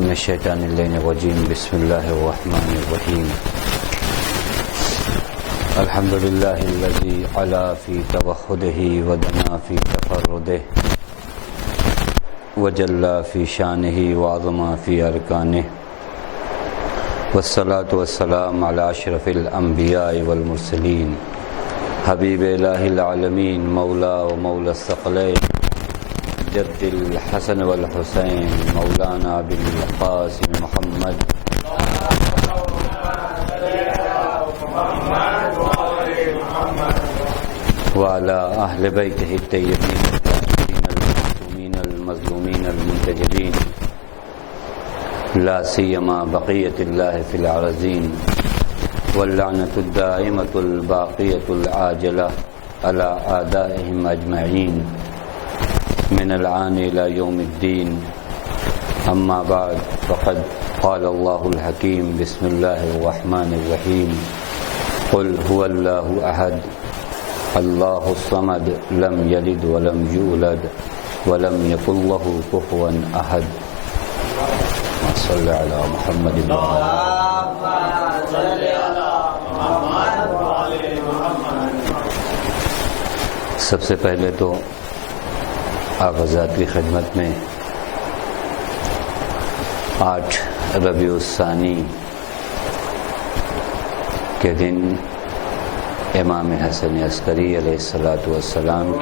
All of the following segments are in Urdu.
من الشیطان الرجیم بسم اللہ الرحمن الرحیم الحمد للہ الذی علا فی توحدہ ودنا فی تفردہ وجلا فی شانہ وعظما فی ارکانہ والصلاة والسلام علی اشرف الانبیاء والمرسلین حبیب الہ العالمین مولا و مولا الثقلین جد الحسن والحسین مولانا بالقاسم محمد وعلى اہل بیتہ الطیبین الطاہرین المعصومین المظلومین المنتجبین لا سیما بقیۃ اللہ فی الارضین واللعنۃ الدائمۃ الباقیۃ العاجلہ علی اعدائہم اجمعین من الآن إلى يوم الدين أما بعد فقد قال الله الحكيم بسم الله الرحمن الرحيم قل هو الله أحد الله الصمد لم يلد ولم يولد ولم يكن له كفوا أحد صل على محمد سب سے پہلے تو آپ حضرات کی خدمت میں 8 ربیع الثانی کے دن امام حسن عسکری علیہ الصلاۃ والسلام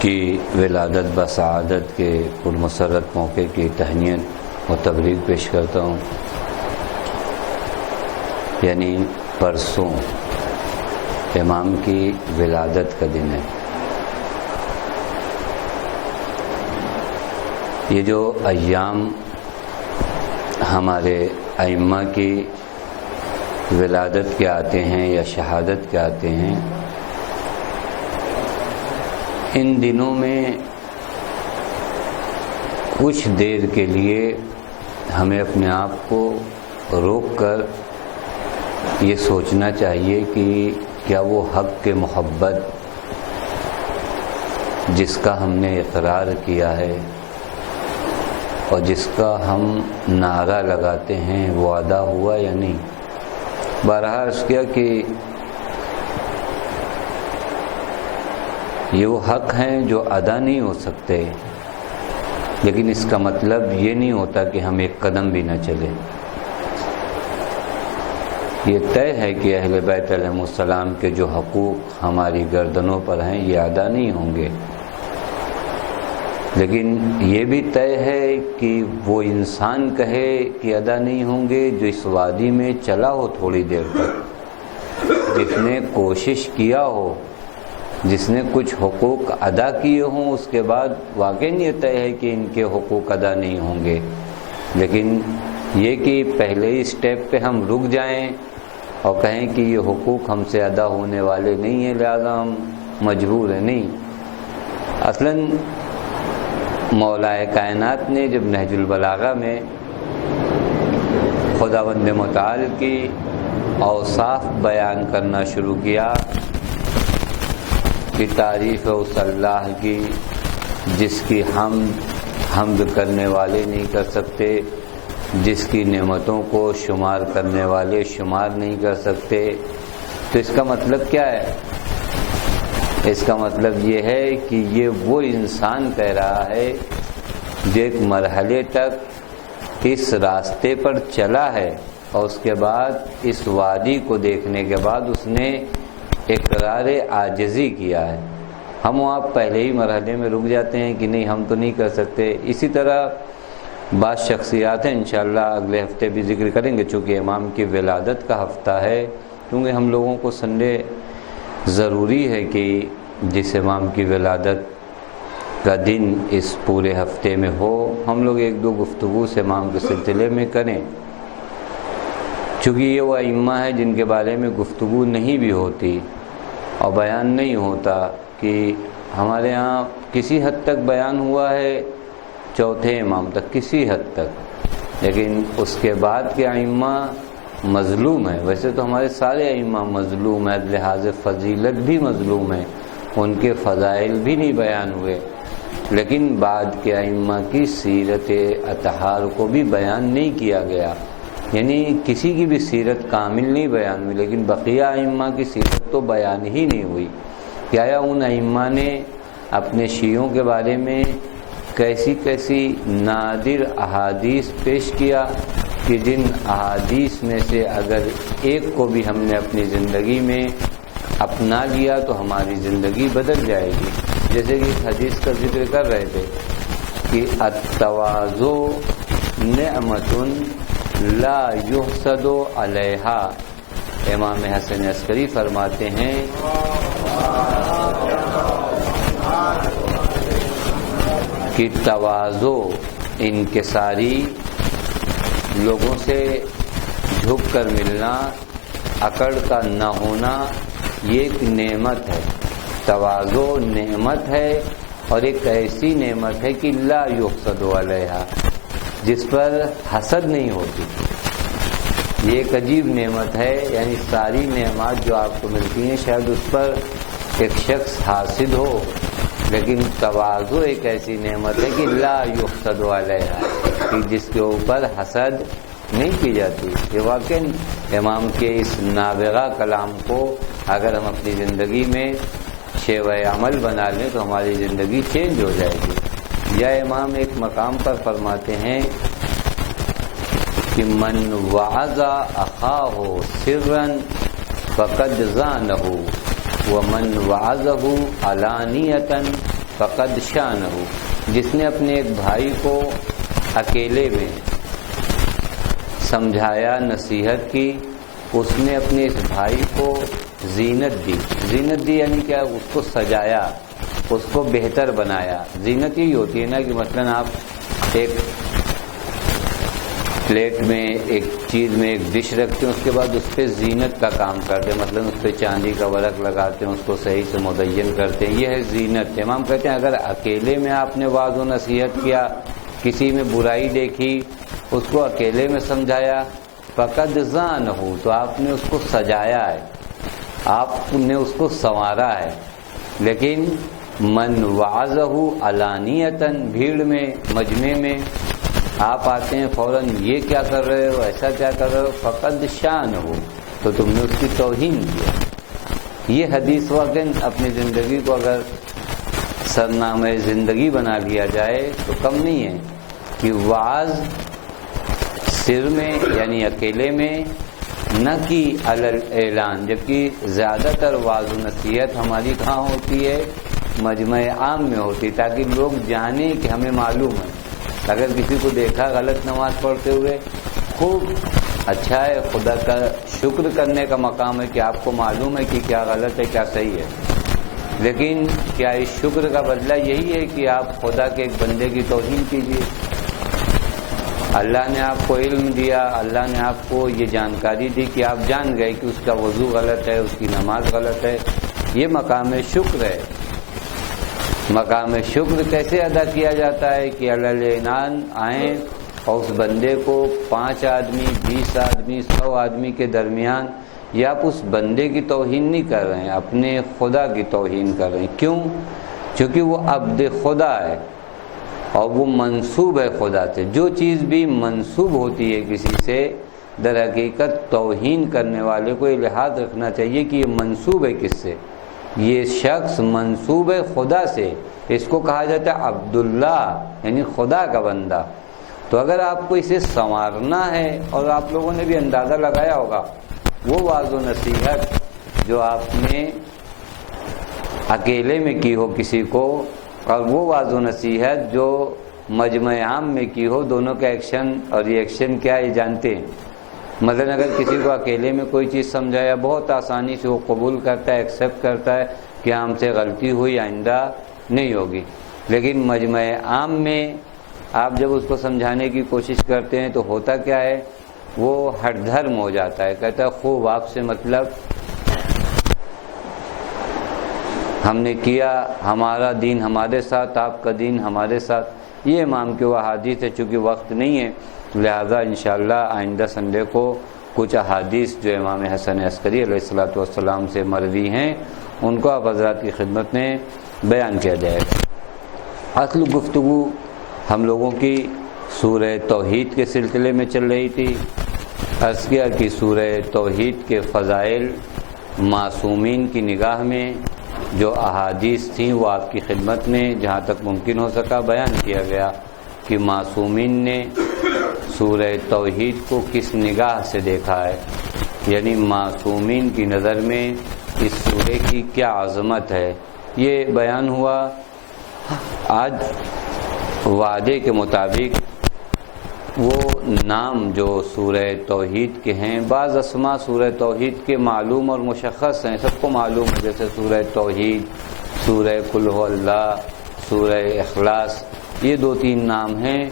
کی ولادت بسعادت کے پرمسرت موقع کی تہنیت و تبریک پیش کرتا ہوں. یعنی پرسوں امام کی ولادت کا دن ہے. یہ جو ایام ہمارے ائمہ کی ولادت کے آتے ہیں یا شہادت کے آتے ہیں، ان دنوں میں کچھ دیر کے لیے ہمیں اپنے آپ کو روک کر یہ سوچنا چاہیے کہ کیا وہ حق کے محبت جس کا ہم نے اقرار کیا ہے اور جس کا ہم نعرہ لگاتے ہیں وہ ادا ہوا یا نہیں. بارہا عرض کیا کہ یہ وہ حق ہیں جو ادا نہیں ہو سکتے، لیکن اس کا مطلب یہ نہیں ہوتا کہ ہم ایک قدم بھی نہ چلیں. یہ طے ہے کہ اہل بیت علیہ السلام کے جو حقوق ہماری گردنوں پر ہیں یہ ادا نہیں ہوں گے، لیکن یہ بھی طے ہے کہ وہ انسان کہے کہ ادا نہیں ہوں گے جو اس وادی میں چلا ہو تھوڑی دیر تک، جس نے کوشش کیا ہو، جس نے کچھ حقوق ادا کیے ہوں، اس کے بعد واقعی یہ طے ہے کہ ان کے حقوق ادا نہیں ہوں گے. لیکن یہ کہ پہلے ہی اسٹیپ پہ ہم رک جائیں اور کہیں کہ یہ حقوق ہم سے ادا ہونے والے نہیں ہیں لہذا ہم مجبور ہیں، نہیں. اصلاً مولا کائنات نے جب نہج البلاغہ میں خداوند متعال کی اوصاف بیان کرنا شروع کیا کہ تعریف اس اللہ کی جس کی حمد کرنے والے نہیں کر سکتے، جس کی نعمتوں کو شمار کرنے والے شمار نہیں کر سکتے، تو اس کا مطلب کیا ہے؟ اس کا مطلب یہ ہے کہ یہ وہ انسان کہہ رہا ہے جو ایک مرحلے تک اس راستے پر چلا ہے اور اس کے بعد اس وادی کو دیکھنے کے بعد اس نے اقرار عاجزی کیا ہے۔ ہم وہاں پہلے ہی مرحلے میں رک جاتے ہیں کہ نہیں ہم تو نہیں کر سکتے۔ اسی طرح بعض شخصیات ہیں انشاءاللہ اگلے ہفتے بھی ذکر کریں گے، چونکہ امام کی ولادت کا ہفتہ ہے، کیونکہ ہم لوگوں کو سنڈے ضروری ہے کہ جس امام کی ولادت کا دن اس پورے ہفتے میں ہو، ہم لوگ ایک دو گفتگو سے امام کے سلسلے میں کریں، چونکہ یہ وہ ائمہ ہیں جن کے بارے میں گفتگو نہیں بھی ہوتی اور بیان نہیں ہوتا، کہ ہمارے ہاں کسی حد تک بیان ہوا ہے چوتھے امام تک، کسی حد تک، لیکن اس کے بعد کے ائمہ مظلوم ہیں۔ ویسے تو ہمارے سارے ائمہ مظلوم ہیں، لحاظ فضیلت بھی مظلوم ہیں، ان کے فضائل بھی نہیں بیان ہوئے، لیکن بعد کے ائمہ کی سیرت اطہار کو بھی بیان نہیں کیا گیا، یعنی کسی کی بھی سیرت کامل نہیں بیان ہوئی، لیکن بقیہ ائمہ کی سیرت تو بیان ہی نہیں ہوئی کہ آیا ان ائمہ نے اپنے شیعوں کے بارے میں کیسی کیسی نادر احادیث پیش کیا کہ جن احادیث میں سے اگر ایک کو بھی ہم نے اپنی زندگی میں اپنا لیا تو ہماری زندگی بدل جائے گی۔ جیسے کہ حدیث کا ذکر کر رہے تھے کہ التواضع نعمت لا یحسد علیہا، امام حسن عسکری فرماتے ہیں کہ تواضع، انکساری، لوگوں سے جھک کر ملنا، اکڑ کا نہ ہونا، یہ ایک نعمت ہے۔ تواضع نعمت ہے، اور ایک ایسی نعمت ہے کہ لا یحسد علیہا، جس پر حسد نہیں ہوتی۔ یہ ایک عجیب نعمت ہے، یعنی ساری نعمات جو آپ کو ملتی ہیں شاید اس پر ایک شخص حاسد ہو، لیکن تواضع ایک ایسی نعمت ہے کہ لا یحسد علیہا، کہ جس کے اوپر حسد نہیں کی جاتی۔ یہ واقعی امام کے اس نابغہ کلام کو اگر ہم اپنی زندگی میں شیوہ عمل بنا لیں تو ہماری زندگی چینج ہو جائے گی۔ یا امام ایک مقام پر فرماتے ہیں کہ من وعظ اخاہ سرا فقد زانہ ومن وعظہ علانیۃ فقد شانہ، جس نے اپنے ایک بھائی کو اکیلے میں سمجھایا، نصیحت کی، اس نے اپنے اس بھائی کو زینت دی۔ زینت دی یعنی کیا؟ اس کو سجایا، اس کو بہتر بنایا۔ زینت یہی ہوتی ہے نا کہ مثلا آپ ایک پلیٹ میں ایک چیز میں ایک ڈش رکھتے ہیں، اس کے بعد اس پہ زینت کا کام کرتے ہیں، مثلا اس پہ چاندی کا ورق لگاتے ہیں، اس کو صحیح سے مدین کرتے ہیں، یہ ہے زینت۔ امام کہتے ہیں اگر اکیلے میں آپ نے واعظ و نصیحت کیا، کسی میں برائی دیکھی، اس کو اکیلے میں سمجھایا، فقد زانہ، تو آپ نے اس کو سجایا ہے، آپ نے اس کو سنوارا ہے۔ لیکن من وعظہ علانیۃ، بھیڑ میں، مجمع میں آپ آتے ہیں فوراً یہ کیا کر رہے ہو، ایسا کیا کر رہے ہو، فقد شانہ، تو تم نے اس کی توہین کیا۔ یہ حدیث واقعی اپنی زندگی کو اگر سرنامہ زندگی بنا لیا جائے تو کم نہیں ہے کہ وعظ سر میں یعنی اکیلے میں نہ کی علل اعلان، جبکہ زیادہ تر وعظ و نصیحت ہماری کہاں ہوتی ہے؟ مجمع عام میں ہوتی، تاکہ لوگ جانیں کہ ہمیں معلوم ہے۔ اگر کسی کو دیکھا غلط نماز پڑھتے ہوئے، خوب اچھا ہے، خدا کا شکر کرنے کا مقام ہے کہ آپ کو معلوم ہے کہ کیا غلط ہے کیا صحیح ہے، لیکن کیا اس شکر کا بدلہ یہی ہے کہ آپ خدا کے ایک بندے کی توہین کیجیے؟ اللہ نے آپ کو علم دیا، اللہ نے آپ کو یہ جانکاری دی کہ آپ جان گئے کہ اس کا وضو غلط ہے، اس کی نماز غلط ہے، یہ مقام شکر ہے۔ مقام شکر کیسے ادا کیا جاتا ہے کہ اللہ عنان آئیں اور اس بندے کو 5 آدمی، 20 آدمی، 100 آدمی کے درمیان، یا آپ اس بندے کی توہین نہیں کر رہے ہیں، اپنے خدا کی توہین کر رہے ہیں۔ کیوں؟ چونکہ وہ عبد خدا ہے اور وہ منسوب ہے خدا سے۔ جو چیز بھی منسوب ہوتی ہے کسی سے، در حقیقت توہین کرنے والے کو یہ لحاظ رکھنا چاہیے کہ یہ منسوب ہے کس سے؟ یہ شخص منسوب ہے خدا سے، اس کو کہا جاتا ہے عبداللہ، یعنی خدا کا بندہ۔ تو اگر آپ کو اسے سنوارنا ہے، اور آپ لوگوں نے بھی اندازہ لگایا ہوگا، وہ واعظ و نصیحت جو آپ نے اکیلے میں کی ہو کسی کو، اور وہ واعظ و نصیحت جو مجمع عام میں کی ہو، دونوں کا ایکشن اور ریئیکشن کیا ہے جانتے ہیں۔ مثلا اگر کسی کو اکیلے میں کوئی چیز سمجھایا، بہت آسانی سے وہ قبول کرتا ہے، ایکسیپٹ کرتا ہے کہ ہم سے غلطی ہوئی، آئندہ نہیں ہوگی۔ لیکن مجمع عام میں آپ جب اس کو سمجھانے کی کوشش کرتے ہیں تو ہوتا کیا ہے، وہ ہٹ دھرم ہو جاتا ہے، کہتا ہے خوب آپ سے مطلب، ہم نے کیا، ہمارا دین ہمارے ساتھ، آپ کا دین ہمارے ساتھ۔ یہ امام کے وہ احادیث ہے، چونکہ وقت نہیں ہے لہذا انشاءاللہ آئندہ سنڈے کو کچھ احادیث جو امام حسن عسکری علیہ الصلوۃ والسلام سے مروی ہیں ان کو آپ حضرات کی خدمت میں بیان کیا جائے گا۔ اصل گفتگو ہم لوگوں کی سورہ توحید کے سلسلے میں چل رہی تھی۔ عرض کیا کہ سورہ توحید کے فضائل معصومین کی نگاہ میں جو احادیث تھیں وہ آپ کی خدمت میں جہاں تک ممکن ہو سکا بیان کیا گیا کہ معصومین نے سورہ توحید کو کس نگاہ سے دیکھا ہے، یعنی معصومین کی نظر میں اس سورے کی کیا عظمت ہے، یہ بیان ہوا۔ آج وعدے کے مطابق وہ نام جو سورہ توحید کے ہیں، بعض اسماء سورہ توحید کے معلوم اور مشخص ہیں، سب کو معلوم ہے، جیسے سورہ توحید، سورہ قل هو اللہ، سورہ اخلاص، یہ 2-3 نام ہیں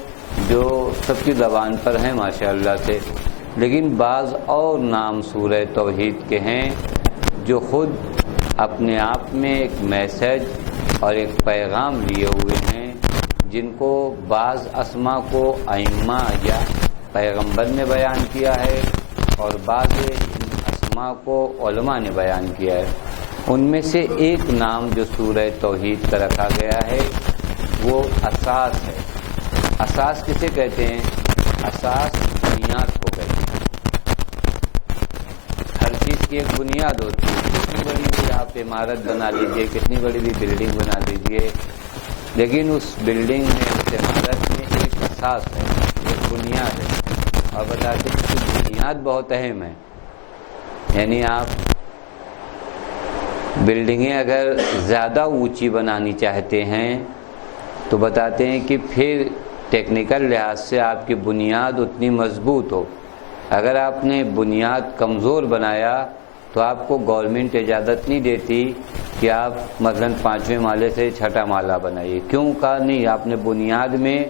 جو سب کی زبان پر ہیں ماشاءاللہ سے۔ لیکن بعض اور نام سورہ توحید کے ہیں جو خود اپنے آپ میں ایک میسج اور ایک پیغام لیے ہوئے ہیں، جن کو بعض اسماء کو ائمہ یا پیغمبر نے بیان کیا ہے اور بعض اسماء کو علماء نے بیان کیا ہے۔ ان میں سے ایک نام جو سورہ توحید کا رکھا گیا ہے وہ اساس ہے۔ اساس کسے کہتے ہیں؟ اساس بنیاد کو کہتے ہیں۔ ہر چیز کی ایک بنیاد ہوتی ہے، کتنی بڑی بھی آپ عمارت بنا لیجئے، کتنی بڑی بھی بلڈنگ بنا لیجئے، لیکن اس بلڈنگ میں، اس عمارت میں ایک اساس ہے، ایک بنیاد ہے، اور بتاتے ہیں کہ بنیاد بہت اہم ہے۔ یعنی آپ بلڈنگیں اگر زیادہ اونچی بنانی چاہتے ہیں تو بتاتے ہیں کہ پھر ٹیکنیکل لحاظ سے آپ کی بنیاد اتنی مضبوط ہو۔ اگر آپ نے بنیاد کمزور بنایا تو آپ کو گورنمنٹ اجازت نہیں دیتی کہ آپ مثلا 5ویں مالے سے 6واں مالہ بنائیے۔ کیوں؟ کہا نہیں، آپ نے بنیاد میں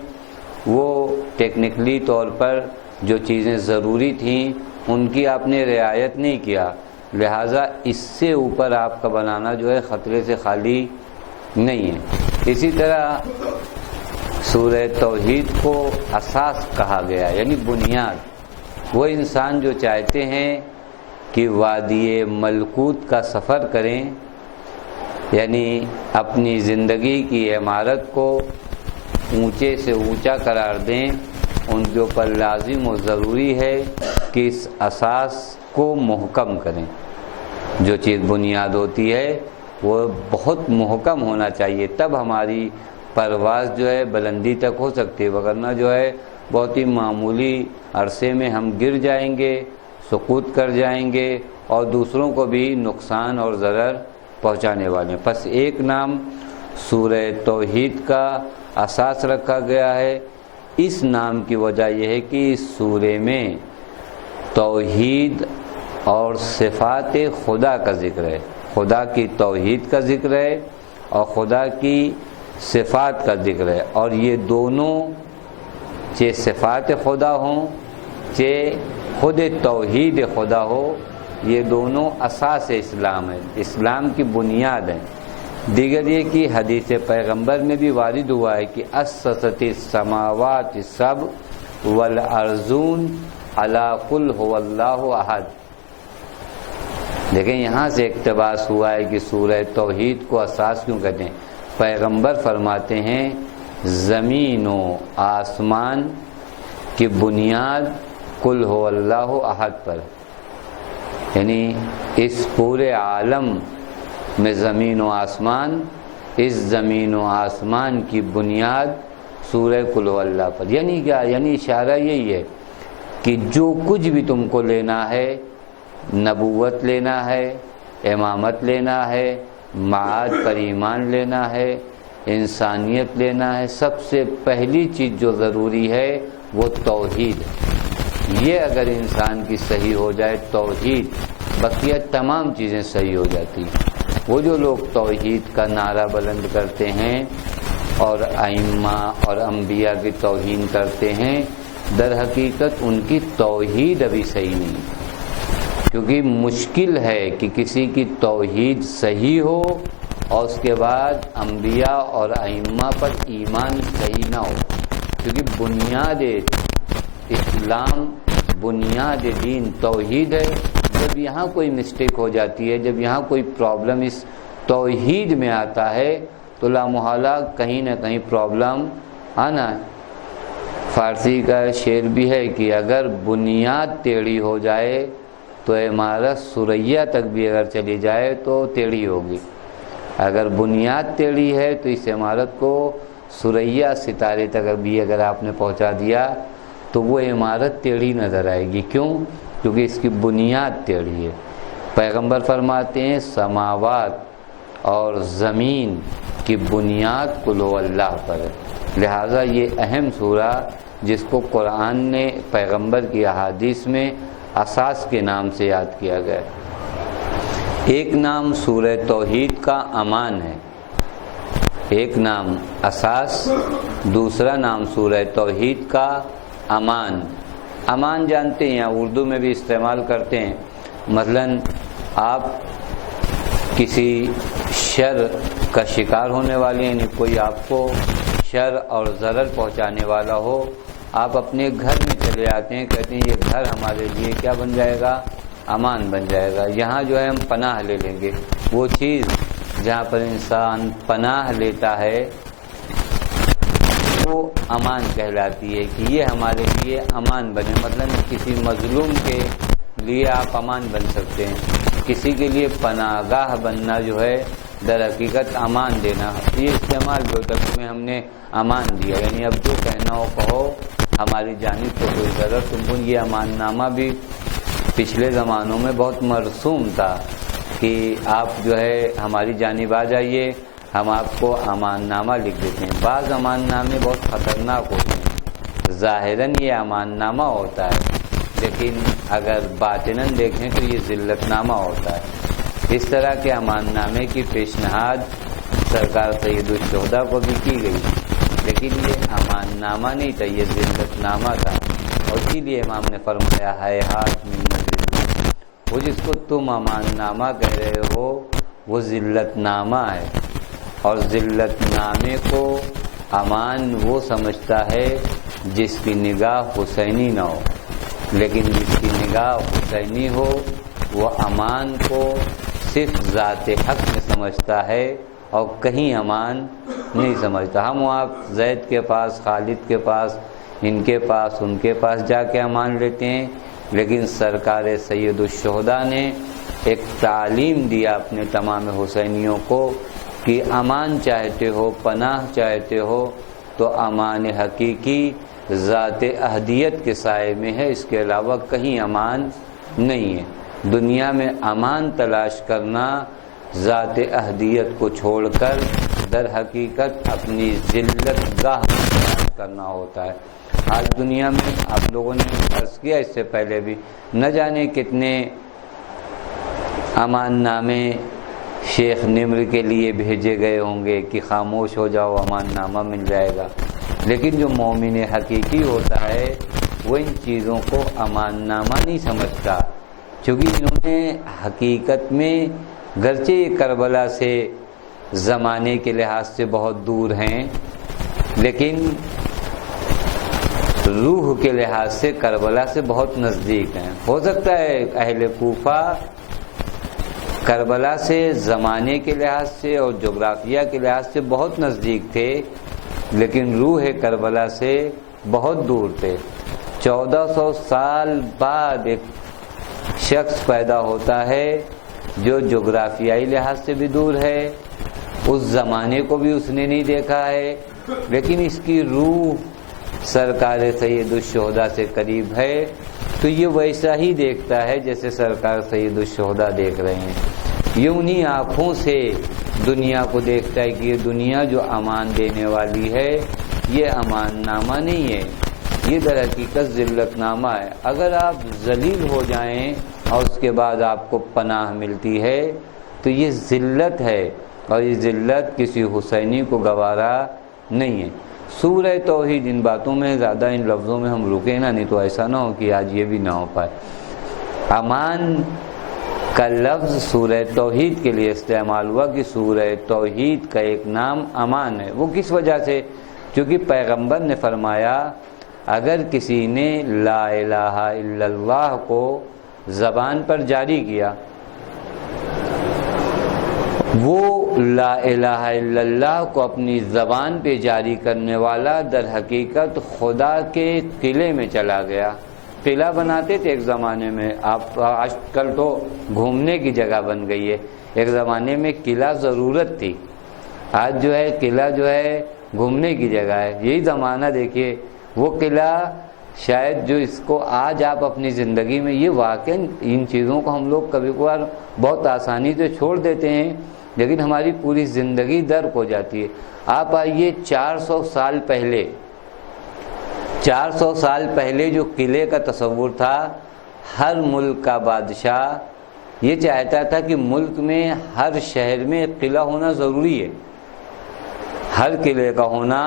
وہ ٹیکنیکلی طور پر جو چیزیں ضروری تھیں ان کی آپ نے رعایت نہیں کیا، لہٰذا اس سے اوپر آپ کا بنانا جو ہے خطرے سے خالی نہیں ہے۔ اسی طرح سورہ توحید کو اساس کہا گیا، یعنی بنیاد۔ وہ انسان جو چاہتے ہیں کہ وادی ملکوت کا سفر کریں، یعنی اپنی زندگی کی عمارت کو اونچے سے اونچا قرار دیں، ان کے اوپر لازم و ضروری ہے کہ اس اساس کو محکم کریں۔ جو چیز بنیاد ہوتی ہے وہ بہت محکم ہونا چاہیے، تب ہماری پرواز جو ہے بلندی تک ہو سکتی ہے، ورنہ جو ہے بہت ہی معمولی عرصے میں ہم گر جائیں گے، سقوط کر جائیں گے اور دوسروں کو بھی نقصان اور ضرر پہنچانے والے ہیں۔ پس ایک نام سورہ توحید کا اساس رکھا گیا ہے۔ اس نام کی وجہ یہ ہے کہ اس سورے میں توحید اور صفات خدا کا ذکر ہے، خدا کی توحید کا ذکر ہے اور خدا کی صفات کا ذکر ہے، اور یہ دونوں چاہے صفات خدا ہوں چاہے خود توحید خدا ہو، یہ دونوں اساس اسلام ہے، اسلام کی بنیاد ہے۔ دیگر یہ کہ حدیث پیغمبر میں بھی وارد ہوا ہے کہ اسست السماوات السبع والارضون علی قل هو اللہ احد۔ لیکن یہاں سے اقتباس ہوا ہے کہ سورہ توحید کو اساس کیوں کہتے ہیں؟ پیغمبر فرماتے ہیں زمین و آسمان کی بنیاد قل هو اللہ احد پر، یعنی اس پورے عالم میں زمین و آسمان، اس زمین و آسمان کی بنیاد سورہ قل هو اللہ پر۔ یعنی کیا؟ یعنی اشارہ یہی ہے کہ جو کچھ بھی تم کو لینا ہے، نبوت لینا ہے، امامت لینا ہے، معاد پر ایمان لینا ہے، انسانیت لینا ہے، سب سے پہلی چیز جو ضروری ہے وہ توحید ہے۔ یہ اگر انسان کی صحیح ہو جائے توحید، بقیہ تمام چیزیں صحیح ہو جاتی ہیں۔ وہ جو لوگ توحید کا نعرہ بلند کرتے ہیں اور ائمہ اور انبیاء کی توہین کرتے ہیں، در حقیقت ان کی توحید ابھی صحیح نہیں ہے، کیونکہ مشکل ہے کہ کسی کی توحید صحیح ہو اور اس کے بعد انبیاء اور ائمہ پر ایمان صحیح نہ ہو، کیونکہ بنیاد اسلام، بنیاد دین توحید ہے۔ جب یہاں کوئی مسٹیک ہو جاتی ہے، جب یہاں کوئی پرابلم اس توحید میں آتا ہے تو لا محالہ کہیں نہ کہیں پرابلم آنا ہے۔ فارسی کا شعر بھی ہے کہ اگر بنیاد ٹیڑھی ہو جائے تو عمارت ثریہ تک بھی اگر چلی جائے تو ٹیڑھی ہوگی۔ اگر بنیاد ٹیڑھی ہے تو اس عمارت کو ثریہ ستارے تک بھی اگر آپ نے پہنچا دیا تو وہ عمارت ٹیڑھی نظر آئے گی۔ کیوں؟ کیونکہ اس کی بنیاد ٹیڑھی ہے۔ پیغمبر فرماتے ہیں سماوات اور زمین کی بنیاد قل هو اللہ پر ہے، لہٰذا یہ اہم سورہ جس کو قرآن نے پیغمبر کی احادیث میں اساس کے نام سے یاد کیا گیا ہے۔ ایک نام سورہ توحید کا امان ہے، ایک نام اساس، دوسرا نام سورہ توحید کا امان۔ امان جانتے ہیں، اردو میں بھی استعمال کرتے ہیں۔ مثلا آپ کسی شر کا شکار ہونے والے، یعنی کوئی آپ کو شر اور ضرر پہنچانے والا ہو، آپ اپنے گھر میں چلے آتے ہیں، کہتے ہیں یہ گھر ہمارے لیے کیا بن جائے گا؟ امان بن جائے گا، یہاں جو ہے ہم پناہ لے لیں گے۔ وہ چیز جہاں پر انسان پناہ لیتا ہے وہ امان کہلاتی ہے کہ یہ ہمارے لیے امان بنے۔ مطلب کسی مظلوم کے لیے آپ امان بن سکتے ہیں، کسی کے لیے پناہ گاہ بننا جو ہے در حقیقت امان دینا، یہ استعمال جو تک میں ہم نے امان دیا، یعنی اب جو کہنا ہو کہو، ہماری جانب سے کوئی ضرورت تم کو۔ یہ امان نامہ بھی پچھلے زمانوں میں بہت مرسوم تھا کہ آپ جو ہے ہماری جانب آ جائیے، ہم آپ کو امان نامہ لکھ دیتے ہیں۔ بعض امان نامے بہت خطرناک ہوتے ہیں، ظاہراً یہ امان نامہ ہوتا ہے لیکن اگر باطناً دیکھیں تو یہ ذلت نامہ ہوتا ہے۔ اس طرح کے امان نامے کی پیشنہاد سرکار سید الشہداء کو بھی کی گئی، لیکن یہ امان نامہ نہیں تھا، یہ ذلت نامہ تھا، اور اسی لیے امام نے فرمایا ہیہات من ذلت، وہ جس کو تم امان نامہ کہہ رہے ہو وہ ذلت نامہ ہے، اور ذلت نامے کو امان وہ سمجھتا ہے جس کی نگاہ حسینی نہ ہو، لیکن جس کی نگاہ حسینی ہو وہ امان کو صرف ذات حق میں سمجھتا ہے اور کہیں امان نہیں سمجھتا۔ ہم وہاں زید کے پاس، خالد کے پاس، ان کے پاس، ان کے پاس جا کے امان لیتے ہیں، لیکن سرکار سید الشہداء نے ایک تعلیم دیا اپنے تمام حسینیوں کو کہ امان چاہتے ہو، پناہ چاہتے ہو تو امان حقیقی ذات احدیت کے سائے میں ہے، اس کے علاوہ کہیں امان نہیں ہے۔ دنیا میں امان تلاش کرنا ذات احدیت کو چھوڑ کر در حقیقت اپنی ذلت گاہ کرنا ہوتا ہے۔ آج دنیا میں آپ لوگوں نے عرض کیا اس سے پہلے بھی، نہ جانے کتنے امان نامے شیخ نمر کے لیے بھیجے گئے ہوں گے کہ خاموش ہو جاؤ امان نامہ مل جائے گا، لیکن جو مومن حقیقی ہوتا ہے وہ ان چیزوں کو امان نامہ نہیں سمجھتا، چونکہ انہوں نے حقیقت میں گرچہ یہ کربلا سے زمانے کے لحاظ سے بہت دور ہیں، لیکن روح کے لحاظ سے کربلا سے بہت نزدیک ہیں۔ ہو سکتا ہے اہل کوفہ کربلا سے زمانے کے لحاظ سے اور جغرافیہ کے لحاظ سے بہت نزدیک تھے، لیکن روح کربلا سے بہت دور تھے۔ 1400 سال بعد ایک شخص پیدا ہوتا ہے جو جغرافیائی لحاظ سے بھی دور ہے، اس زمانے کو بھی اس نے نہیں دیکھا ہے لیکن اس کی روح سرکار سید الشہداء سے قریب ہے، تو یہ ویسا ہی دیکھتا ہے جیسے سرکار سید الشہداء دیکھ رہے ہیں۔ یہ انہی آنکھوں سے دنیا کو دیکھتا ہے کہ یہ دنیا جو امان دینے والی ہے یہ امان نامہ نہیں ہے، یہ در حقیقت ذلت نامہ ہے۔ اگر آپ ذلیل ہو جائیں اور اس کے بعد آپ کو پناہ ملتی ہے تو یہ ذلت ہے، اور یہ ذلت کسی حسینی کو گوارا نہیں ہے۔ سورہ توحید، ان باتوں میں زیادہ ان لفظوں میں ہم رکیں نا، نہیں تو ایسا نہ ہو کہ آج یہ بھی نہ ہو پائے۔ امان کا لفظ سورہ توحید کے لیے استعمال ہوا کہ سورہ توحید کا ایک نام امان ہے۔ وہ کس وجہ سے؟ کیونکہ پیغمبر نے فرمایا اگر کسی نے لا الہ الا اللہ کو زبان پر جاری کیا، وہ لا الہ الا اللہ کو اپنی زبان پہ جاری کرنے والا در حقیقت خدا کے قلعے میں چلا گیا۔ قلعہ بناتے تھے ایک زمانے میں، آپ آج کل تو گھومنے کی جگہ بن گئی ہے، ایک زمانے میں قلعہ ضرورت تھی، آج جو ہے قلعہ جو ہے گھومنے کی جگہ ہے۔ یہی زمانہ دیکھیے، وہ قلعہ شاید جو اس کو آج آپ اپنی زندگی میں، یہ واقعی ان چیزوں کو ہم لوگ کبھی کبھار بہت آسانی سے چھوڑ دیتے ہیں، لیکن ہماری پوری زندگی درک ہو جاتی ہے۔ آپ آئیے 400 سال پہلے، 400 سال پہلے جو قلعے کا تصور تھا، ہر ملک کا بادشاہ یہ چاہتا تھا کہ ملک میں ہر شہر میں ایک قلعہ ہونا ضروری ہے، ہر قلعے کا ہونا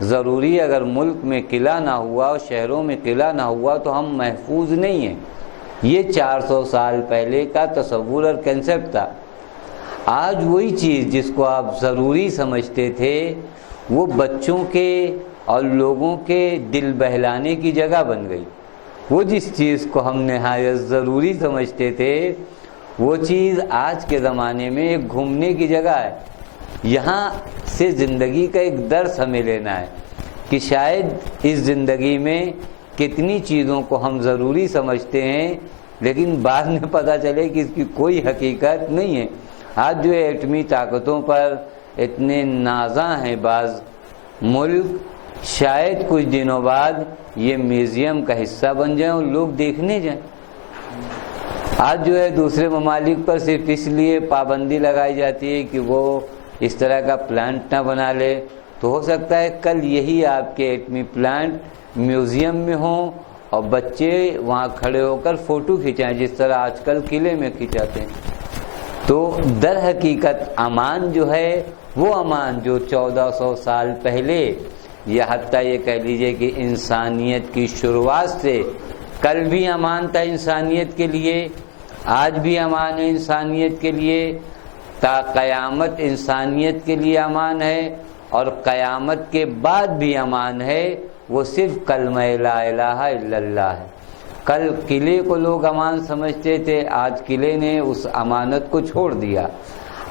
ضروری ہے۔ اگر ملک میں قلعہ نہ ہوا اور شہروں میں قلعہ نہ ہوا تو ہم محفوظ نہیں ہیں۔ یہ 400 سال پہلے کا تصور اور کنسپٹ تھا۔ آج وہی چیز جس کو آپ ضروری سمجھتے تھے وہ بچوں کے اور لوگوں کے دل بہلانے کی جگہ بن گئی۔ وہ جس چیز کو ہم نہایت ضروری سمجھتے تھے وہ چیز آج کے زمانے میں ایک گھومنے کی جگہ ہے۔ یہاں سے زندگی کا ایک درس ہمیں لینا ہے کہ شاید اس زندگی میں کتنی چیزوں کو ہم ضروری سمجھتے ہیں لیکن بعد میں پتہ چلے کہ اس کی کوئی حقیقت نہیں ہے۔ آج جو ایٹمی طاقتوں پر اتنے نازاں ہیں بعض ملک، شاید کچھ دنوں بعد یہ میوزیم کا حصہ بن جائیں اور لوگ دیکھنے جائیں۔ آج جو ہے دوسرے ممالک پر صرف اس لیے پابندی لگائی جاتی ہے کہ وہ اس طرح کا پلانٹ نہ بنا لے، تو ہو سکتا ہے کل یہی آپ کے ایٹمی پلانٹ میوزیم میں ہوں اور بچے وہاں کھڑے ہو کر فوٹو کھینچائیں جس طرح آج کل قلعے میں کھینچاتے ہیں۔ تو در حقیقت امان جو ہے وہ امان جو 1400 سال پہلے، یا حتیٰ یہ کہہ لیجئے کہ انسانیت کی شروعات سے، کل بھی امان تھا انسانیت کے لیے، آج بھی امان ہے انسانیت کے لیے، تا قیامت انسانیت کے لیے امان ہے، اور قیامت کے بعد بھی امان ہے۔ وہ صرف کلمہ لا الہ الا اللہ ہے۔ کل قلعے کو لوگ امان سمجھتے تھے، آج قلعے نے اس امانت کو چھوڑ دیا۔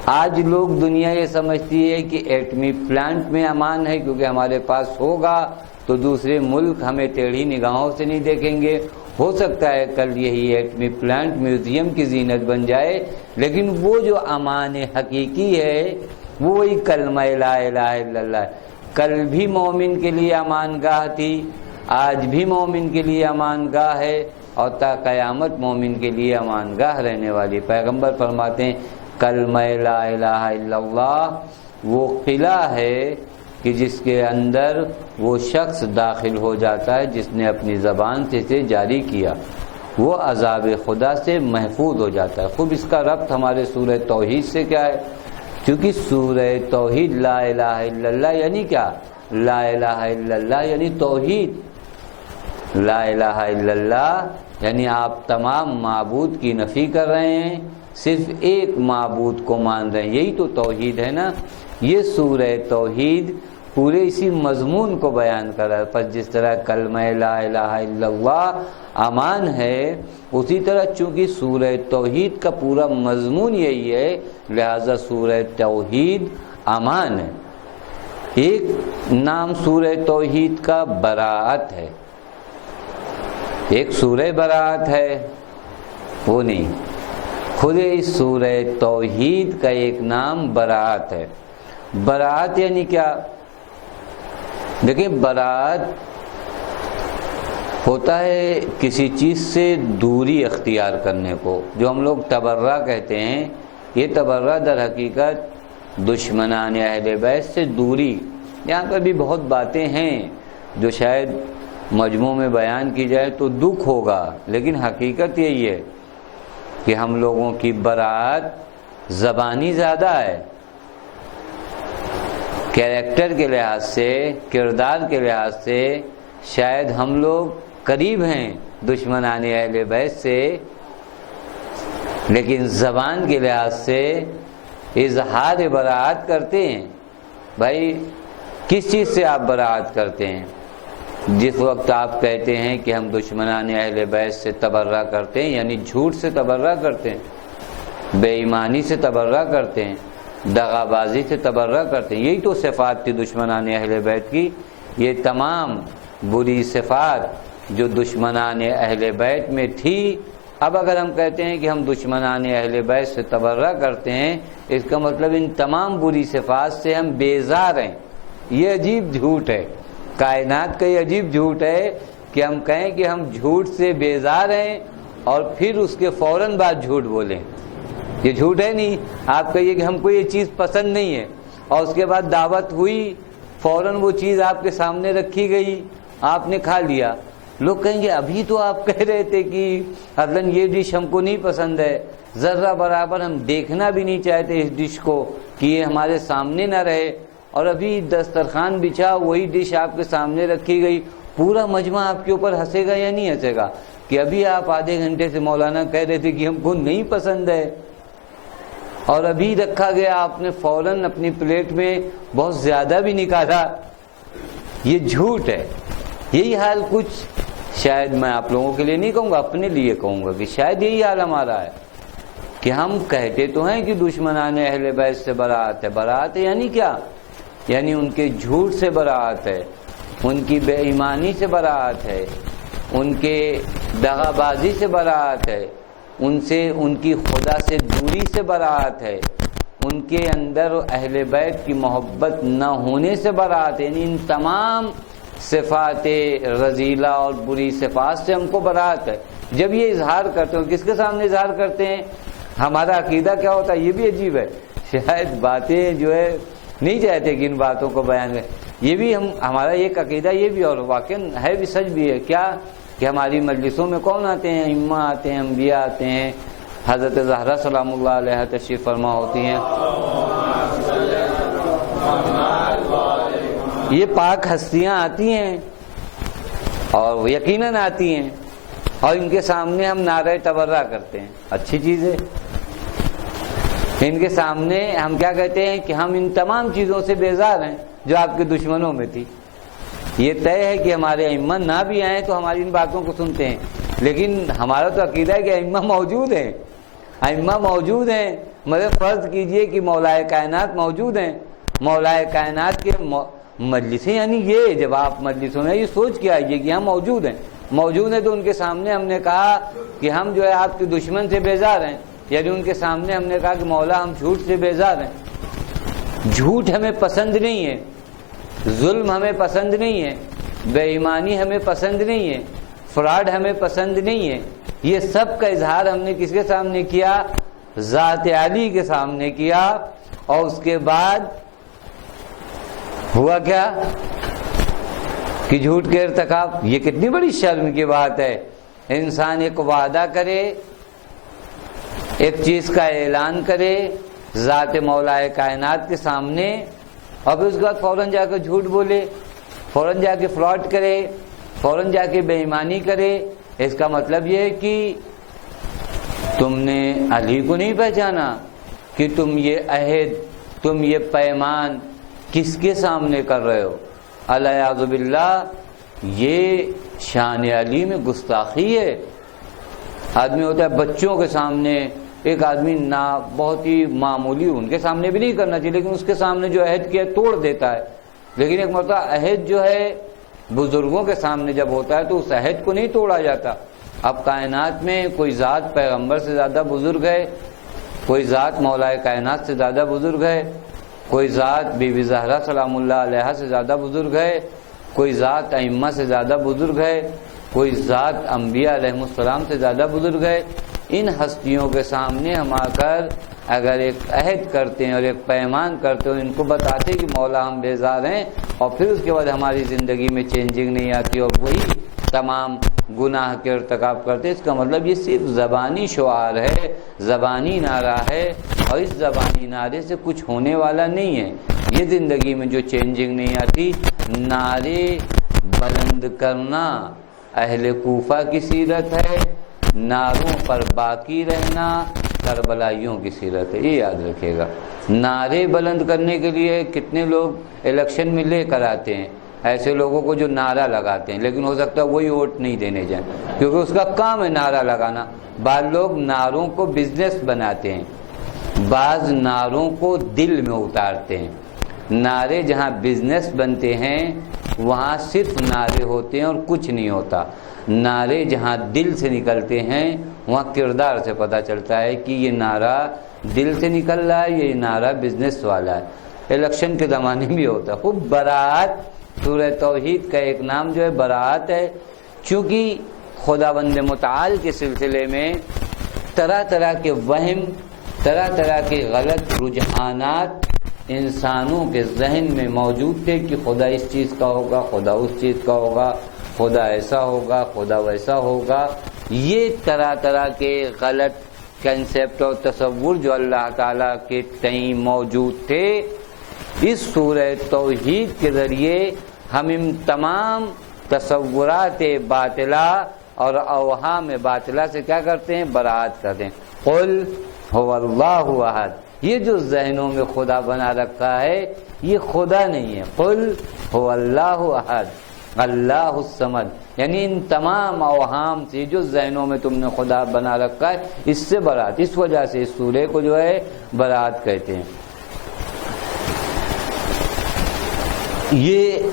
آج لوگ دنیا یہ سمجھتی ہے کہ ایٹمی پلانٹ میں امان ہے کیونکہ ہمارے پاس ہوگا تو دوسرے ملک ہمیں ٹیڑھی نگاہوں سے نہیں دیکھیں گے۔ ہو سکتا ہے کل یہی ایٹمی پلانٹ میوزیم کی زینت بن جائے، لیکن وہ جو امان حقیقی ہے وہ وہی کلمہ لا الہ الا اللہ ہے۔ کل بھی مومن کے لیے امان گاہ تھی، آج بھی مومن کے لیے امان گاہ ہے، اور تا قیامت مومن کے لیے امان گاہ رہنے والی۔ پیغمبر فرماتے ہیں کلمہ لا الہ الا اللہ وہ قلعہ ہے کہ جس کے اندر وہ شخص داخل ہو جاتا ہے جس نے اپنی زبان سے اسے جاری کیا، وہ عذاب خدا سے محفوظ ہو جاتا ہے۔ خوب اس کا ربط ہمارے سورہ توحید سے کیا ہے؟ کیونکہ سورہ توحید لا الہ الا اللہ یعنی کیا؟ لا الہ الا اللہ یعنی توحید۔ لا الہ الا اللہ یعنی آپ تمام معبود کی نفی کر رہے ہیں، صرف ایک معبود کو مان رہے ہیں، یہی تو توحید ہے نا۔ یہ سورہ توحید پورے اسی مضمون کو بیان کر رہا ہے۔ پس جس طرح کلمہ لا الہ الا اللہ امان ہے، اسی طرح چونکہ سورہ توحید کا پورا مضمون یہی ہے، لہذا سورہ توحید امان ہے۔ ایک نام سورہ توحید کا براءت ہے، ایک سورہ براءت ہے، وہ نہیں، خود اس سورہ توحید کا ایک نام براءت ہے۔ براءت یعنی کیا؟ دیکھیں برات ہوتا ہے کسی چیز سے دوری اختیار کرنے کو، جو ہم لوگ تبرہ کہتے ہیں، یہ تبرہ در حقیقت دشمنان اہل بیت سے دوری۔ یہاں پر بھی بہت باتیں ہیں جو شاید مجموع میں بیان کی جائے تو دکھ ہوگا، لیکن حقیقت یہی ہے کہ ہم لوگوں کی برات زبانی زیادہ ہے، کیریکٹر کے لحاظ سے، کردار کے لحاظ سے شاید ہم لوگ قریب ہیں دشمنان اہل بیت سے، لیکن زبان کے لحاظ سے اظہار براعت کرتے ہیں۔ بھائی کس چیز سے آپ براعت کرتے ہیں؟ جس وقت آپ کہتے ہیں کہ ہم دشمنان اہل بیت سے تبرہ کرتے ہیں، یعنی جھوٹ سے تبرہ کرتے ہیں، بے ایمانی سے تبرہ کرتے ہیں، دغا بازی سے تبرہ کرتے ہیں، یہی تو صفات تھی دشمنان اہل بیت کی۔ یہ تمام بری صفات جو دشمنان اہل بیت میں تھی، اب اگر ہم کہتے ہیں کہ ہم دشمنان اہل بیت سے تبرہ کرتے ہیں، اس کا مطلب ان تمام بری صفات سے ہم بیزار ہیں۔ یہ عجیب جھوٹ ہے، کائنات کا یہ عجیب جھوٹ ہے کہ ہم کہیں کہ ہم جھوٹ سے بیزار ہیں اور پھر اس کے فوراً بعد جھوٹ بولیں۔ یہ جھوٹ ہے نہیں۔ آپ کہیے کہ ہم کو یہ چیز پسند نہیں ہے اور اس کے بعد دعوت ہوئی، فوراً وہ چیز آپ کے سامنے رکھی گئی، آپ نے کھا لیا، لوگ کہیں گے ابھی تو آپ کہہ رہے تھے کہ اصلاً یہ ڈش ہم کو نہیں پسند ہے، ذرہ برابر ہم دیکھنا بھی نہیں چاہتے اس ڈش کو کہ یہ ہمارے سامنے نہ رہے، اور ابھی دسترخوان بچھا وہی ڈش آپ کے سامنے رکھی گئی، پورا مجمع آپ کے اوپر ہنسے گا یا نہیں ہنسے گا کہ ابھی آپ آدھے گھنٹے سے مولانا کہہ رہے تھے کہ ہم کو نہیں پسند ہے اور ابھی رکھا گیا، آپ نے فوراً اپنی پلیٹ میں بہت زیادہ بھی نکالا۔ یہ جھوٹ ہے۔ یہی حال کچھ شاید میں آپ لوگوں کے لیے نہیں کہوں گا، اپنے لیے کہوں گا کہ شاید یہی حال ہمارا ہے کہ ہم کہتے تو ہیں کہ دشمنان اہل بیت سے براعت ہے۔ براعت ہے یعنی کیا؟ یعنی ان کے جھوٹ سے براعت ہے، ان کی بے ایمانی سے براعت ہے، ان کے دغا بازی سے براعت ہے، ان کی خدا سے دوری سے براعت ہے، ان کے اندر اہل بیت کی محبت نہ ہونے سے براعت ہے۔ یعنی ان تمام صفات رذیلہ اور بری صفات سے ہم کو براعت ہے۔ جب یہ اظہار کرتے ہیں، کس کے سامنے اظہار کرتے ہیں؟ ہمارا عقیدہ کیا ہوتا ہے یہ بھی عجیب ہے، شاید باتیں جو ہے نہیں چاہتے کہ ان باتوں کو بیان کریں، یہ بھی ہمارا ایک عقیدہ یہ بھی، اور واقعا ہے بھی، سچ بھی ہے کیا کہ ہماری مجلسوں میں کون آتے ہیں؟ ائمہ آتے ہیں، انبیاء آتے ہیں، حضرت زہرا سلام اللہ علیہ تشریف فرما ہوتی ہیں، یہ پاک ہستیاں آتی ہیں اور یقیناً آتی ہیں، اور ان کے سامنے ہم نعرہ تبرہ کرتے ہیں، اچھی چیز ہے۔ ان کے سامنے ہم کیا کہتے ہیں کہ ہم ان تمام چیزوں سے بیزار ہیں جو آپ کے دشمنوں میں تھی۔ یہ طے ہے کہ ہمارے ائمہ نہ بھی آئیں تو ہماری ان باتوں کو سنتے ہیں، لیکن ہمارا تو عقیدہ ہے کہ ائمہ موجود ہیں، ائمہ موجود ہیں۔ مگر فرض کیجئے کہ مولا کائنات موجود ہیں، مولا کائنات کے مجلسیں، یعنی یہ جب آپ مجلسوں میں یہ سوچ کے آئیے کہ ہم موجود ہیں، موجود ہیں تو ان کے سامنے ہم نے کہا کہ ہم جو ہے آپ کے دشمن سے بیزار ہیں، یعنی ان کے سامنے ہم نے کہا کہ مولا ہم جھوٹ سے بیزار ہیں۔ جھوٹ ہمیں پسند نہیں ہے، ظلم ہمیں پسند نہیں ہے، بے ایمانی ہمیں پسند نہیں ہے، فراڈ ہمیں پسند نہیں ہے۔ یہ سب کا اظہار ہم نے کس کے سامنے کیا؟ ذات علی کے سامنے کیا، اور اس کے بعد ہوا کیا کہ جھوٹ کے ارتکاب۔ یہ کتنی بڑی شرم کی بات ہے، انسان ایک وعدہ کرے، ایک چیز کا اعلان کرے ذات مولا کائنات کے سامنے، اور پھر اس کے بعد فوراً جا کے جھوٹ بولے، فوراً جا کے فراڈ کرے، فوراً جا کے بے ایمانی کرے۔ اس کا مطلب یہ ہے کہ تم نے علی کو نہیں پہچانا، کہ تم یہ عہد، تم یہ پیمان کس کے سامنے کر رہے ہو؟ الیاذ باللہ، یہ شان علی میں گستاخی ہے۔ آدمی ہوتا ہے بچوں کے سامنے، ایک آدمی بہت ہی معمولی، ان کے سامنے بھی نہیں کرنا چاہیے، لیکن اس کے سامنے جو عہد کیا توڑ دیتا ہے۔ لیکن ایک مرتبہ عہد جو ہے بزرگوں کے سامنے جب ہوتا ہے تو اس عہد کو نہیں توڑا جاتا۔ اب کائنات میں کوئی ذات پیغمبر سے زیادہ بزرگ ہے، کوئی ذات مولا کائنات سے زیادہ بزرگ ہے، کوئی ذات بی بی زہرا سلام اللہ علیہ سے زیادہ بزرگ ہے، کوئی ذات ائمہ سے زیادہ بزرگ ہے، کوئی ذات انبیاء علیہ السلام سے زیادہ بزرگ ہے۔ ان ہستیوں کے سامنے ہم آ کر اگر ایک عہد کرتے ہیں اور ایک پیمان کرتے ہیں، ان کو بتاتے کہ مولا ہم بیزار ہیں، اور پھر اس کے بعد ہماری زندگی میں چینجنگ نہیں آتی اور وہی تمام گناہ کے ارتکاب کرتے، اس کا مطلب یہ صرف زبانی شعار ہے، زبانی نعرہ ہے، اور اس زبانی نعرے سے کچھ ہونے والا نہیں ہے۔ یہ زندگی میں جو چینجنگ نہیں آتی، نعرے بلند کرنا اہل کوفہ کی سیرت ہے، نعروں پر باقی رہنا کربلائیوں کی سیرت ہے، یہ یاد رکھے گا۔ نعرے بلند کرنے کے لیے کتنے لوگ الیکشن میں لے کر آتے ہیں، ایسے لوگوں کو جو نعرہ لگاتے ہیں، لیکن ہو سکتا ہے وہی ووٹ نہیں دینے جائیں کیونکہ اس کا کام ہے نعرہ لگانا۔ بعض لوگ نعروں کو بزنس بناتے ہیں، بعض نعروں کو دل میں اتارتے ہیں۔ نعرے جہاں بزنس بنتے ہیں وہاں صرف نعرے ہوتے ہیں اور کچھ نہیں ہوتا۔ نعرے جہاں دل سے نکلتے ہیں وہاں کردار سے پتہ چلتا ہے کہ یہ نعرہ دل سے نکل رہا ہے، یہ نعرہ بزنس والا ہے۔ الیکشن کے زمانے بھی ہوتا ہے خوب برات۔ سورہ توحید کا ایک نام جو ہے برات ہے، چونکہ خداوند متعال کے سلسلے میں طرح طرح کے وہم، طرح طرح کے غلط رجحانات انسانوں کے ذہن میں موجود تھے کہ خدا اس چیز کا ہوگا، خدا اس چیز کا ہوگا، خدا ایسا ہوگا، خدا ویسا ہوگا۔ یہ طرح طرح کے غلط کنسیپٹ اور تصور جو اللہ تعالیٰ کے تئیں موجود تھے، اس سورہ توحید کے ذریعے ہم ان تمام تصورات باطلہ اور اوہام باطلہ سے کیا کرتے ہیں؟ برات کرتے ہیں۔ قل هو اللہ احد، یہ جو ذہنوں میں خدا بنا رکھا ہے یہ خدا نہیں ہے۔ قل هو اللہ احد اللہ الصمد، یعنی ان تمام اوہام سے جو ذہنوں میں تم نے خدا بنا رکھا ہے اس سے برات۔ اس وجہ سے اس سورے کو جو ہے برات کہتے ہیں۔ یہ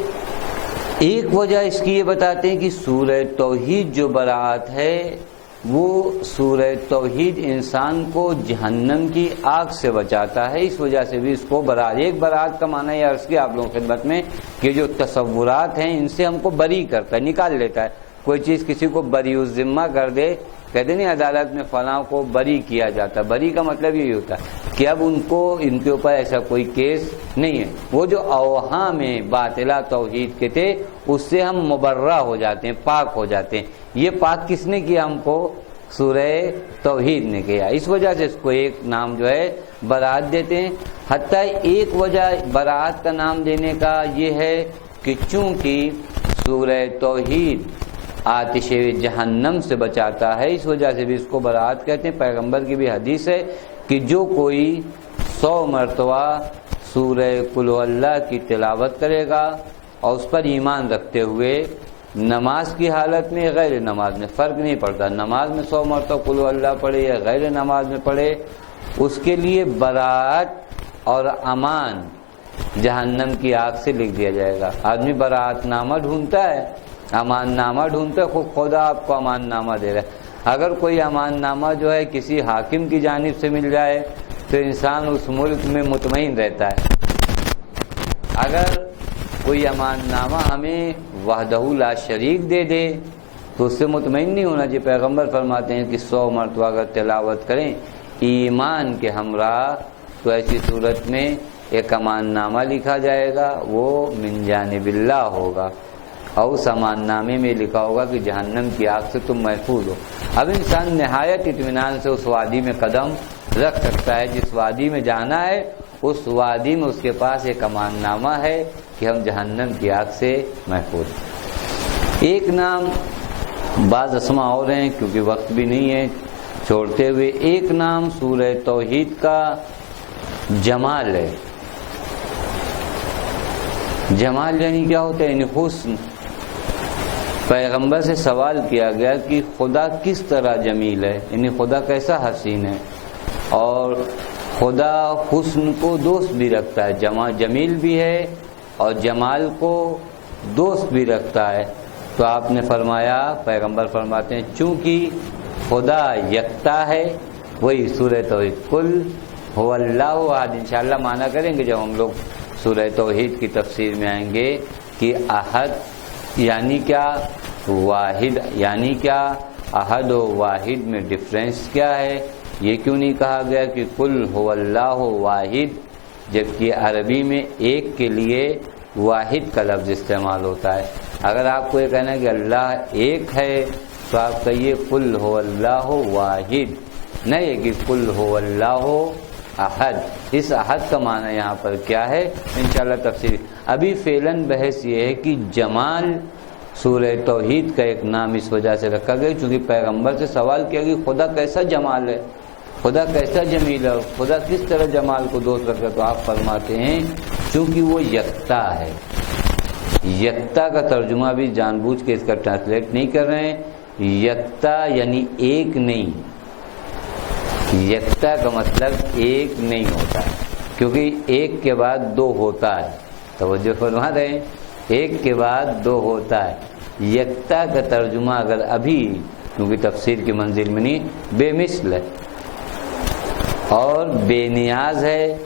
ایک وجہ اس کی یہ بتاتے ہیں کہ سورہ توحید جو برات ہے وہ سورہ توحید انسان کو جہنم کی آگ سے بچاتا ہے، اس وجہ سے بھی اس کو برات۔ ایک برات کا معنی یہ عرض کیا آپ لوگوں کی خدمت میں کہ جو تصورات ہیں ان سے ہم کو بری کرتا ہے، نکال لیتا ہے۔ کوئی چیز کسی کو بری الذمہ کر دے، کہتے نہیں عدالت میں فلاں کو بری کیا جاتا، بری کا مطلب یہی ہوتا ہے کہ اب ان کے اوپر ایسا کوئی کیس نہیں ہے۔ وہ جو اوہام باطلہ توحید کے تھے اس سے ہم مبرہ ہو جاتے ہیں، پاک ہو جاتے ہیں۔ یہ پاک کس نے کیا؟ ہم کو سورہ توحید نے کیا، اس وجہ سے اس کو ایک نام جو ہے برات دیتے ہیں۔ حتیٰ ایک وجہ برات کا نام دینے کا یہ ہے کہ چونکہ سورہ توحید آتش جہنم سے بچاتا ہے، اس وجہ سے بھی اس کو برات کہتے ہیں۔ پیغمبر کی بھی حدیث ہے کہ جو کوئی 100 مرتبہ سورہ قل هو اللہ کی تلاوت کرے گا اور اس پر ایمان رکھتے ہوئے نماز کی حالت میں غیر نماز میں فرق نہیں پڑتا، نماز میں 100 مرتبہ قل هو اللہ پڑھے یا غیر نماز میں پڑھے، اس کے لیے برات اور امان جہنم کی آگ سے لکھ دیا جائے گا۔ آدمی برات نامہ ڈھونڈتا ہے، امان نامہ ڈھونڈتا ہے، خدا آپ کو امان نامہ دے رہا ہے۔ اگر کوئی امان نامہ جو ہے کسی حاکم کی جانب سے مل جائے تو انسان اس ملک میں مطمئن رہتا ہے۔ اگر کوئی امان نامہ ہمیں وحدہ لا شریک دے دے تو اس سے مطمئن نہیں ہونا چاہیے۔ پیغمبر فرماتے ہیں کہ 100 مرتبہ اگر تلاوت کریں ایمان کے ہمراہ تو ایسی صورت میں ایک امان نامہ لکھا جائے گا، وہ من جانب اللہ ہوگا، اور اس امان نامے میں لکھا ہوگا کہ جہنم کی آگ سے تم محفوظ ہو۔ اب انسان نہایت اطمینان سے اس وادی میں قدم رکھ سکتا ہے، جس وادی میں جانا ہے اس وادی میں اس کے پاس ایک امان نامہ ہے کہ ہم جہنم کی آگ سے محفوظ ہیں۔ ایک نام، بعض اسماء اور ہیں کیونکہ وقت بھی نہیں ہے چھوڑتے ہوئے، ایک نام سورہ توحید کا جمال ہے۔ جمال یعنی کیا ہوتا ہے؟ یعنی حسن۔ پیغمبر سے سوال کیا گیا کہ خدا کس طرح جمیل ہے، یعنی خدا کیسا حسین ہے، اور خدا حسن کو دوست بھی رکھتا ہے، جمیل بھی ہے اور جمال کو دوست بھی رکھتا ہے۔ تو آپ نے فرمایا، پیغمبر فرماتے ہیں چونکہ خدا یکتا ہے، وہی سورہ توحید قل هو اللہ احد، انشاءاللہ معنی کریں گے جب ہم لوگ سورہ توحید کی تفسیر میں آئیں گے کہ احد یعنی کیا، واحد یعنی کیا، احد و واحد میں ڈفرینس کیا ہے؟ یہ کیوں نہیں کہا گیا کہ قل هو اللہ واحد، جبکہ عربی میں ایک کے لیے واحد کا لفظ استعمال ہوتا ہے؟ اگر آپ کو یہ کہنا ہے کہ اللہ ایک ہے تو آپ کہیے قل هو اللہ واحد، نہیں کہ قل هو اللہ احد۔ اس احد کا معنی یہاں پر کیا ہے انشاءاللہ تفصیل۔ ابھی فعلاً بحث یہ ہے کہ جمال سورہ توحید کا ایک نام اس وجہ سے رکھا گیا چونکہ پیغمبر سے سوال کیا کہ خدا کیسا جمال ہے، خدا کیسا جمیل ہے، خدا کس طرح جمال کو دوست رکھتا ہے؟ تو آپ فرماتے ہیں چونکہ وہ یکتا ہے۔ یکتا کا ترجمہ بھی جان بوجھ کے اس کا ٹرانسلیٹ نہیں کر رہے ہیں۔ یکتا یعنی ایک نہیں، یکتا کا مطلب ایک نہیں ہوتا ہے، کیونکہ ایک کے بعد دو ہوتا ہے۔ توجہ فرما رہے ہیں، ایک کے بعد دو ہوتا ہے۔ یکتا کا ترجمہ اگر ابھی کیونکہ تفسیر کی منزل میں نہیں، بے مثل ہے اور بے نیاز ہے،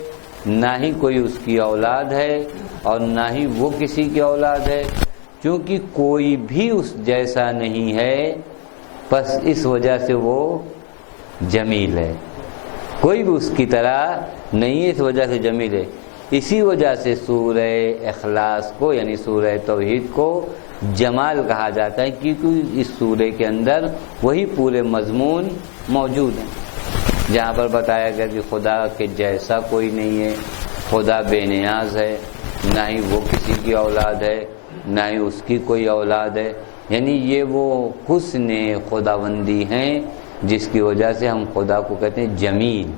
نہ ہی کوئی اس کی اولاد ہے اور نہ ہی وہ کسی کی اولاد ہے، کیونکہ کوئی بھی اس جیسا نہیں ہے، بس اس وجہ سے وہ جمیل ہے۔ کوئی بھی اس کی طرح نہیں ہے، اس وجہ سے جمیل ہے۔ اسی وجہ سے سورہ اخلاص کو یعنی سورہ توحید کو جمال کہا جاتا ہے، کیونکہ اس سورہ کے اندر وہی پورے مضمون موجود ہیں جہاں پر بتایا گیا کہ خدا کے جیسا کوئی نہیں ہے، خدا بے نیاز ہے، نہ ہی وہ کسی کی اولاد ہے، نہ ہی اس کی کوئی اولاد ہے، یعنی یہ وہ حسن خداوندی ہیں جس کی وجہ سے ہم خدا کو کہتے ہیں جمیل،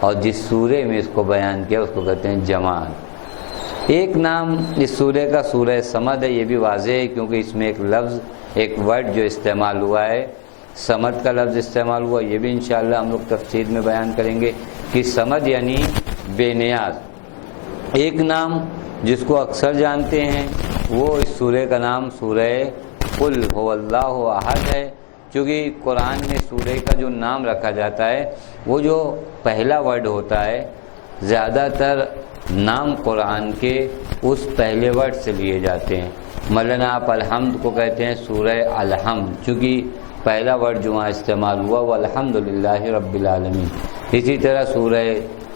اور جس سورہ میں اس کو بیان کیا اس کو کہتے ہیں جمال۔ ایک نام اس سورہ کا سورہ صمد ہے، یہ بھی واضح ہے کیونکہ اس میں ایک لفظ ایک ورڈ جو استعمال ہوا ہے، صمد کا لفظ استعمال ہوا، یہ بھی انشاءاللہ ہم لوگ تفسیر میں بیان کریں گے کہ صمد یعنی بے نیاز۔ ایک نام جس کو اکثر جانتے ہیں وہ اس سورہ کا نام سورہ قل هو اللہ احد ہے، کیونکہ قرآن میں سورہ کا جو نام رکھا جاتا ہے وہ جو پہلا ورڈ ہوتا ہے، زیادہ تر نام قرآن کے اس پہلے ورڈ سے لیے جاتے ہیں۔ مثلا آپ الحمد کو کہتے ہیں سورہ الحمد، چونکہ پہلا ورڈ جو وہاں استعمال ہوا وہ الحمدللہ رب العالمین۔ اسی طرح سورہ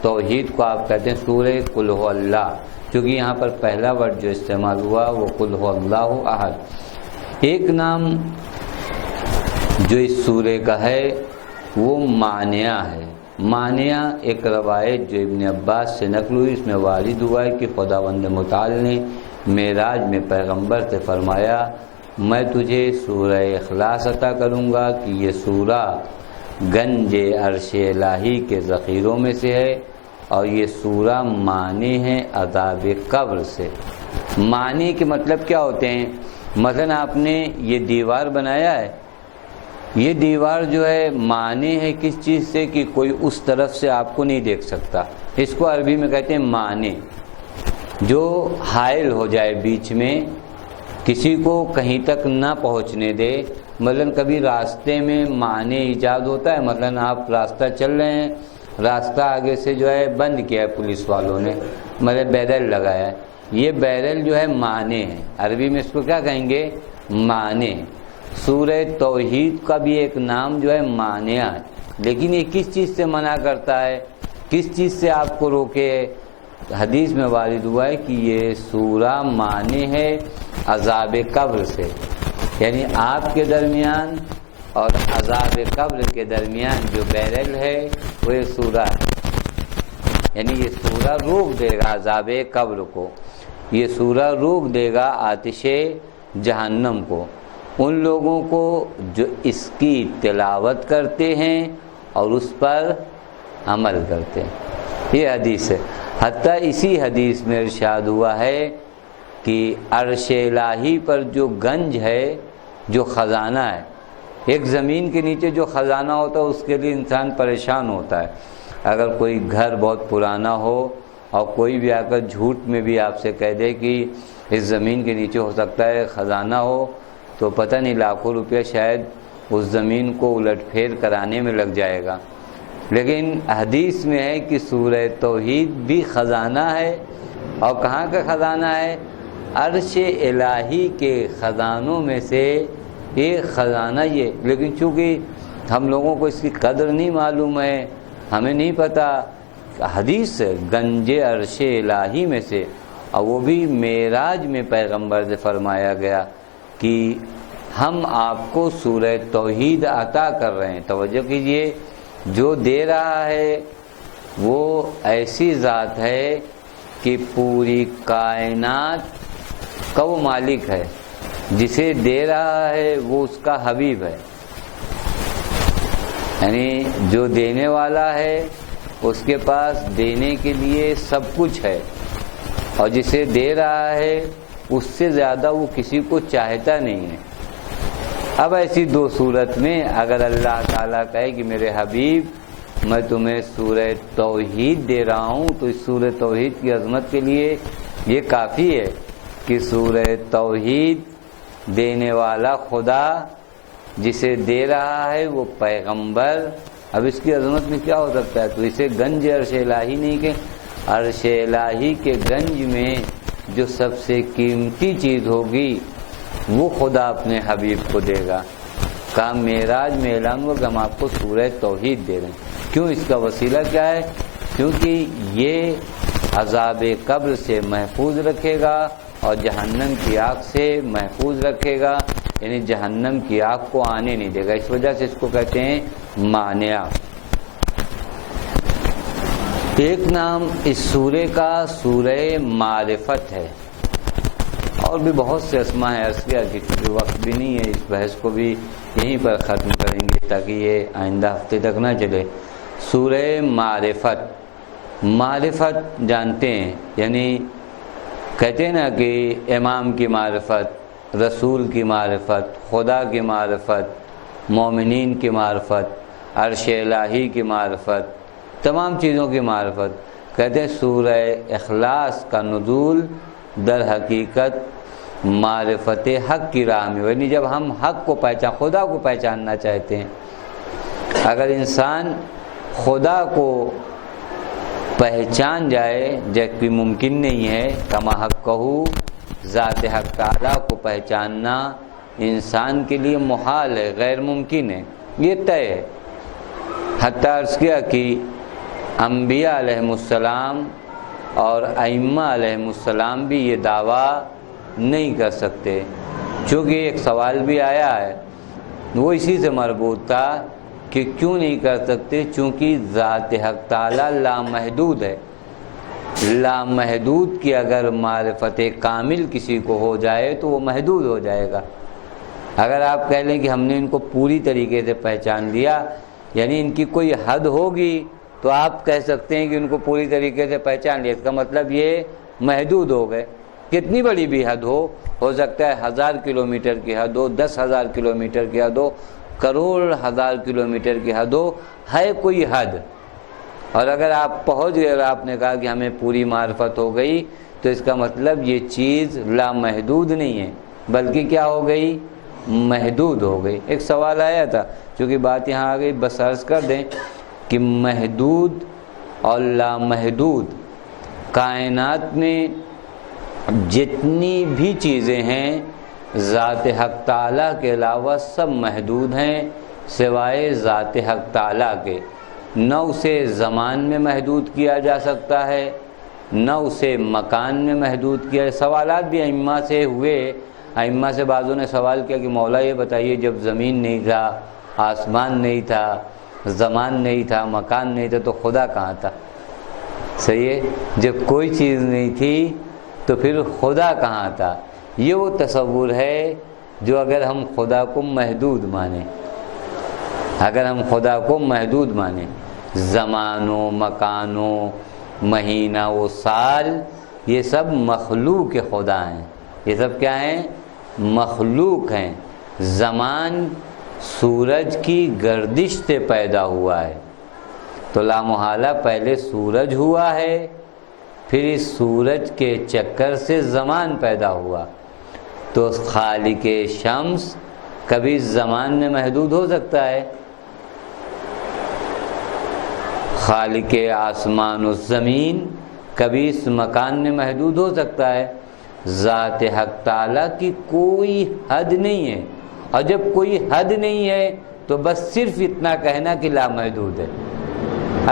توحید کو آپ کہتے ہیں سورہ قل هو اللہ، کیونکہ یہاں پر پہلا ورڈ جو استعمال ہوا وہ قل هو اللہ احد۔ ایک نام جو اس سورہ کا ہے وہ مانیہ ہے۔ مانیہ ایک روایت جو ابن عباس سے نقل ہوئی، اس میں وارد ہوا ہے کہ خداوند متعال نے معراج میں پیغمبر سے فرمایا میں تجھے سورہ اخلاص عطا کروں گا کہ یہ سورہ گنج عرش الہی کے ذخیروں میں سے ہے، اور یہ سورہ مانی ہے عذاب قبر سے۔ مانی کے مطلب کیا ہوتے ہیں؟ مثلا آپ نے یہ دیوار بنایا ہے، یہ دیوار جو ہے مانی ہے کس چیز سے کہ کوئی اس طرف سے آپ کو نہیں دیکھ سکتا، اس کو عربی میں کہتے ہیں مانی، جو حائل ہو جائے بیچ میں، کسی کو کہیں تک نہ پہنچنے دے۔ مثلا کبھی راستے میں معنی ایجاد ہوتا ہے، مثلا آپ راستہ چل رہے ہیں، راستہ آگے سے جو ہے بند کیا ہے پولیس والوں نے، مثلا بیرل لگایا ہے، یہ بیرل جو ہے معنی ہے، عربی میں اس کو کیا کہیں گے؟ معنی۔ سورہ توحید کا بھی ایک نام جو ہے مانیہ ہے، لیکن یہ کس چیز سے منع کرتا ہے، کس چیز سے آپ کو روکے؟ حدیث میں وارد ہوا ہے کہ یہ سورہ مانی ہے عذاب قبر سے، یعنی آپ کے درمیان اور عذاب قبر کے درمیان جو بیرل ہے وہ یہ سورہ ہے، یعنی یہ سورہ روک دے گا عذاب قبر کو، یہ سورہ روک دے گا آتش جہنم کو، ان لوگوں کو جو اس کی تلاوت کرتے ہیں اور اس پر عمل کرتے ہیں۔ یہ حدیث ہے۔ حتیٰ اسی حدیث میں ارشاد ہوا ہے کہ عرش الہی پر جو گنج ہے، جو خزانہ ہے، ایک زمین کے نیچے جو خزانہ ہوتا ہے اس کے لیے انسان پریشان ہوتا ہے۔ اگر کوئی گھر بہت پرانا ہو اور کوئی بھی آ کر جھوٹ میں بھی آپ سے کہہ دے کہ اس زمین کے نیچے ہو سکتا ہے خزانہ ہو، تو پتہ نہیں لاکھوں روپیہ شاید اس زمین کو الٹ پھیر کرانے میں لگ جائے گا۔ لیکن حدیث میں ہے کہ سورہ توحید بھی خزانہ ہے، اور کہاں کا خزانہ ہے؟ عرش الہی کے خزانوں میں سے ایک خزانہ یہ، لیکن چونکہ ہم لوگوں کو اس کی قدر نہیں معلوم ہے، ہمیں نہیں پتہ، حدیث ہے گنج عرش الہی میں سے، اور وہ بھی معراج میں پیغمبر سے فرمایا گیا کہ ہم آپ کو سورہ توحید عطا کر رہے ہیں۔ توجہ کیجئے، جو دے رہا ہے وہ ایسی ذات ہے کہ پوری کائنات کا وہ مالک ہے، جسے دے رہا ہے وہ اس کا حبیب ہے، یعنی جو دینے والا ہے اس کے پاس دینے کے لیے سب کچھ ہے، اور جسے دے رہا ہے اس سے زیادہ وہ کسی کو چاہتا نہیں ہے۔ اب ایسی دو صورت میں اگر اللہ تعالیٰ کہے کہ میرے حبیب میں تمہیں سورہ توحید دے رہا ہوں، تو اس سورہ توحید کی عظمت کے لیے یہ کافی ہے کہ سورہ توحید دینے والا خدا، جسے دے رہا ہے وہ پیغمبر، اب اس کی عظمت میں کیا ہو سکتا ہے؟ تو اسے گنج عرش الہی نہیں کہ عرش الہی کے گنج میں جو سب سے قیمتی چیز ہوگی وہ خدا اپنے حبیب کو دے گا۔ کہا معراج میں اعلان ہوا کہ ہم آپ کو سورہ توحید دے رہے ہیں۔ کیوں؟ اس کا وسیلہ کیا ہے؟ کیونکہ یہ عذاب قبر سے محفوظ رکھے گا اور جہنم کی آگ سے محفوظ رکھے گا، یعنی جہنم کی آگ کو آنے نہیں دے گا، اس وجہ سے اس کو کہتے ہیں مانع۔ ایک نام اس سورے کا سورہ معرفت ہے، اور بھی بہت سے اسماء ہیں، عرض کیا کہ چونکہ وقت بھی نہیں ہے، اس بحث کو بھی یہیں پر ختم کریں گے تاکہ یہ آئندہ ہفتے تک نہ چلے۔ سورہ معرفت، معرفت جانتے ہیں، یعنی کہتے ہیں نا کہ امام کی معرفت، رسول کی معرفت، خدا کی معرفت، مومنین کی معرفت، عرش الہی کی معرفت، تمام چیزوں کی معرفت۔ کہتے ہیں سورہ اخلاص کا نزول در حقیقت معرفت حق کی راہ میں، یعنی جب ہم حق کو خدا کو پہچاننا چاہتے ہیں، اگر انسان خدا کو پہچان جائے، جبکہ ممکن نہیں ہے، کما حق کہو، ذات حق تعالیٰ کو پہچاننا انسان کے لیے محال ہے، غیر ممکن ہے، یہ طے ہے۔ حتیٰ عرض کیا کہ انبیاء علیہم السلام اور ائمہ علیہم السلام بھی یہ دعویٰ نہیں کر سکتے، چونکہ ایک سوال بھی آیا ہے وہ اسی سے مربوط تھا کہ کیوں نہیں کر سکتے؟ چونکہ ذات حق تعالیٰ لامحدود ہے، لامحدود کی اگر معرفت کامل کسی کو ہو جائے تو وہ محدود ہو جائے گا۔ اگر آپ کہہ لیں کہ ہم نے ان کو پوری طریقے سے پہچان لیا، یعنی ان کی کوئی حد ہوگی تو آپ کہہ سکتے ہیں کہ ان کو پوری طریقے سے پہچان لیا، اس کا مطلب یہ محدود ہو گئے۔ کتنی بڑی بھی حد ہو سکتا ہے 1000 کلومیٹر کی حد ہو، 10,000 کلومیٹر کی حد ہو، کروڑ ہزار کلومیٹر کی حد ہو، ہے کوئی حد۔ اور اگر آپ پہنچ گئے اور آپ نے کہا کہ ہمیں پوری معرفت ہو گئی، تو اس کا مطلب یہ چیز لامحدود نہیں ہے، بلکہ کیا ہو گئی؟ محدود ہو گئی۔ ایک سوال آیا تھا، چونکہ بات یہاں آ گئی، بس عرض کر دیں کہ محدود اور لامحدود کائنات میں جتنی بھی چیزیں ہیں ذات حق تعالیٰ کے علاوہ سب محدود ہیں، سوائے ذات حق تعالیٰ کے۔ نہ اسے زمان میں محدود کیا جا سکتا ہے، نہ اسے مکان میں محدود کیا۔ سوالات بھی ائمہ سے ہوئے، ائمہ سے بعضوں نے سوال کیا کہ مولا یہ بتائیے، جب زمین نہیں تھا، آسمان نہیں تھا، زمان نہیں تھا، مکان نہیں تھا، تو خدا کہاں تھا؟ صحیح ہے، جب کوئی چیز نہیں تھی تو پھر خدا کہاں تھا؟ یہ وہ تصور ہے جو اگر ہم خدا کو محدود مانیں، اگر ہم خدا کو محدود مانیں، زمان و مکان و مہینہ و سال، یہ سب مخلوق کے خدا ہیں۔ یہ سب کیا ہیں؟ مخلوق ہیں۔ زمان سورج کی گردش سے پیدا ہوا ہے، تو لامحالہ پہلے سورج ہوا ہے، پھر اس سورج کے چکر سے زمان پیدا ہوا۔ تو خالق شمس کبھی زمان میں محدود ہو سکتا ہے، خالق آسمان و زمین کبھی اس مکان میں محدود ہو سکتا ہے۔ ذات حق تعالیٰ کی کوئی حد نہیں ہے، اور جب کوئی حد نہیں ہے تو بس صرف اتنا کہنا کہ لامحدود ہے،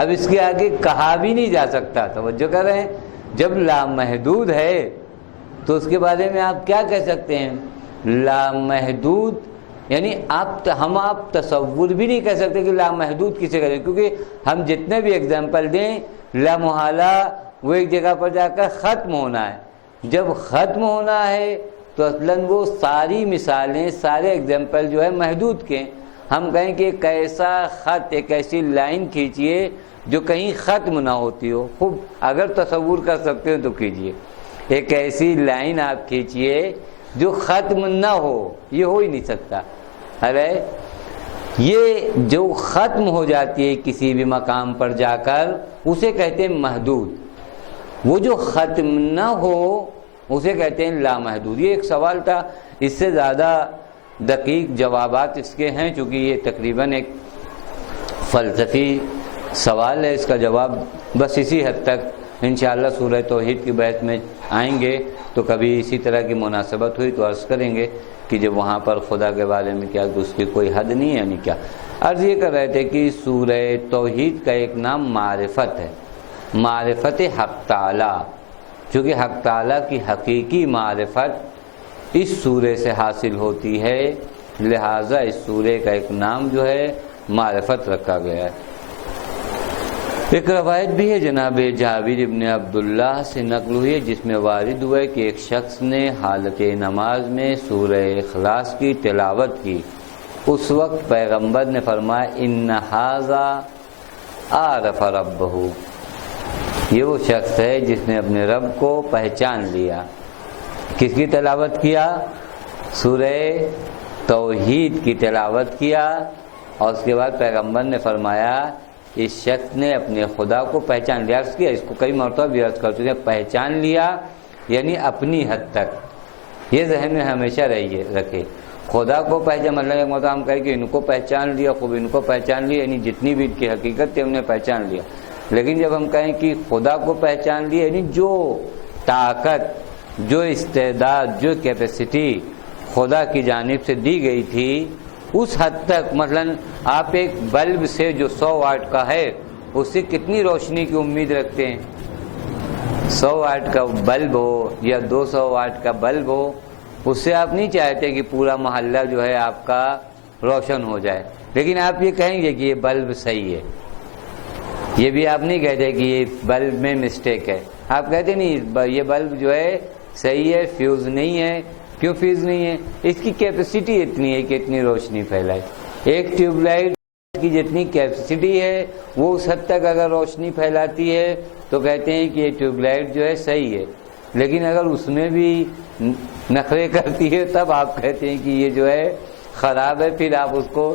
اب اس کے آگے کہا بھی نہیں جا سکتا۔ توجہ کر رہے ہیں، جب لامحدود ہے تو اس کے بارے میں آپ کیا کہہ سکتے ہیں؟ لامحدود یعنی آپ تصور بھی نہیں کہہ سکتے کہ لامحدود کسے کہتے ہیں، کیونکہ ہم جتنے بھی اگزامپل دیں لامحالہ وہ ایک جگہ پر جا کر ختم ہونا ہے۔ جب ختم ہونا ہے تو اصلاً وہ ساری مثالیں، سارے اگزامپل جو ہے محدود کے ہیں۔ ہم کہیں کہ ایک ایسا خط، ایک ایسی لائن کھینچیے جو کہیں ختم نہ ہوتی ہو، خوب اگر تصور کر سکتے ہو تو کیجئے۔ ایک ایسی لائن آپ کھینچیے جو ختم نہ ہو، یہ ہو ہی نہیں سکتا۔ ارے یہ جو ختم ہو جاتی ہے کسی بھی مقام پر جا کر اسے کہتے ہیں محدود، وہ جو ختم نہ ہو اسے کہتے ہیں لامحدود۔ یہ ایک سوال تھا، اس سے زیادہ دقیق جوابات اس کے ہیں، چونکہ یہ تقریباً ایک فلسفی سوال ہے، اس کا جواب بس اسی حد تک انشاءاللہ سورہ توحید کی بحث میں آئیں گے تو کبھی اسی طرح کی مناسبت ہوئی تو عرض کریں گے کہ جب وہاں پر خدا کے بارے میں کیا کہ اس کی کوئی حد نہیں ہے، یعنی کیا عرض یہ کر رہے تھے کہ سورہ توحید کا ایک نام معرفت ہے، معرفت حق تعالی، چونکہ حق تعالی کی حقیقی معرفت اس سورے سے حاصل ہوتی ہے، لہٰذا اس سورے کا ایک نام جو ہے معرفت رکھا گیا ہے۔ ایک روایت بھی ہے جناب جابر ابن عبداللہ سے نقل ہوئی ہے جس میں وارد ہوا ہے کہ ایک شخص نے حالت نماز میں سورہ اخلاص کی تلاوت کی، اس وقت پیغمبر نے فرمایا ان ھذا عرف ربہ، یہ وہ شخص ہے جس نے اپنے رب کو پہچان لیا۔ کس کی تلاوت کیا؟ سورہ توحید کی تلاوت کیا، اور اس کے بعد پیغمبر نے فرمایا اس شخص نے اپنے خدا کو پہچان لیا۔ عرض کیا، اس کو کئی مرتبہ بھی عرض کر چکے، پہچان لیا یعنی اپنی حد تک، یہ ذہن میں ہمیشہ رکھے۔ خدا کو پہچان مطلب ایک مرتبہ ہم کہیں کہ ان کو پہچان لیا، خوب ان کو پہچان لیا، یعنی جتنی بھی ان کی حقیقت تھی ہم نے پہچان لیا۔ لیکن جب ہم کہیں کہ خدا کو پہچان لیا یعنی جو طاقت، جو استعداد، جو کیپیسٹی خدا کی جانب سے دی گئی تھی اس حد تک، مثلا آپ ایک بلب سے جو 100 واٹ کا ہے اس سے کتنی روشنی کی امید رکھتے ہیں؟ 100 واٹ کا بلب ہو یا 200 واٹ کا بلب ہو، اس سے آپ نہیں چاہتے کہ پورا محلہ جو ہے آپ کا روشن ہو جائے، لیکن آپ یہ کہیں گے کہ یہ بلب صحیح ہے، یہ بھی آپ نہیں کہتے کہ یہ بلب میں مسٹیک ہے، آپ کہتے نہیں یہ بلب جو ہے صحیح ہے، فیوز نہیں ہے۔ کیوں فیوز نہیں ہے؟ اس کی کیپیسٹی اتنی ہے کہ اتنی روشنی پھیلائے۔ ایک ٹیوب لائٹ کی جتنی کیپیسٹی ہے وہ اس حد تک اگر روشنی پھیلاتی ہے تو کہتے ہیں کہ یہ ٹیوب لائٹ جو ہے صحیح ہے، لیکن اگر اس میں بھی نخرے کرتی ہے تب آپ کہتے ہیں کہ یہ جو ہے خراب ہے، پھر آپ اس کو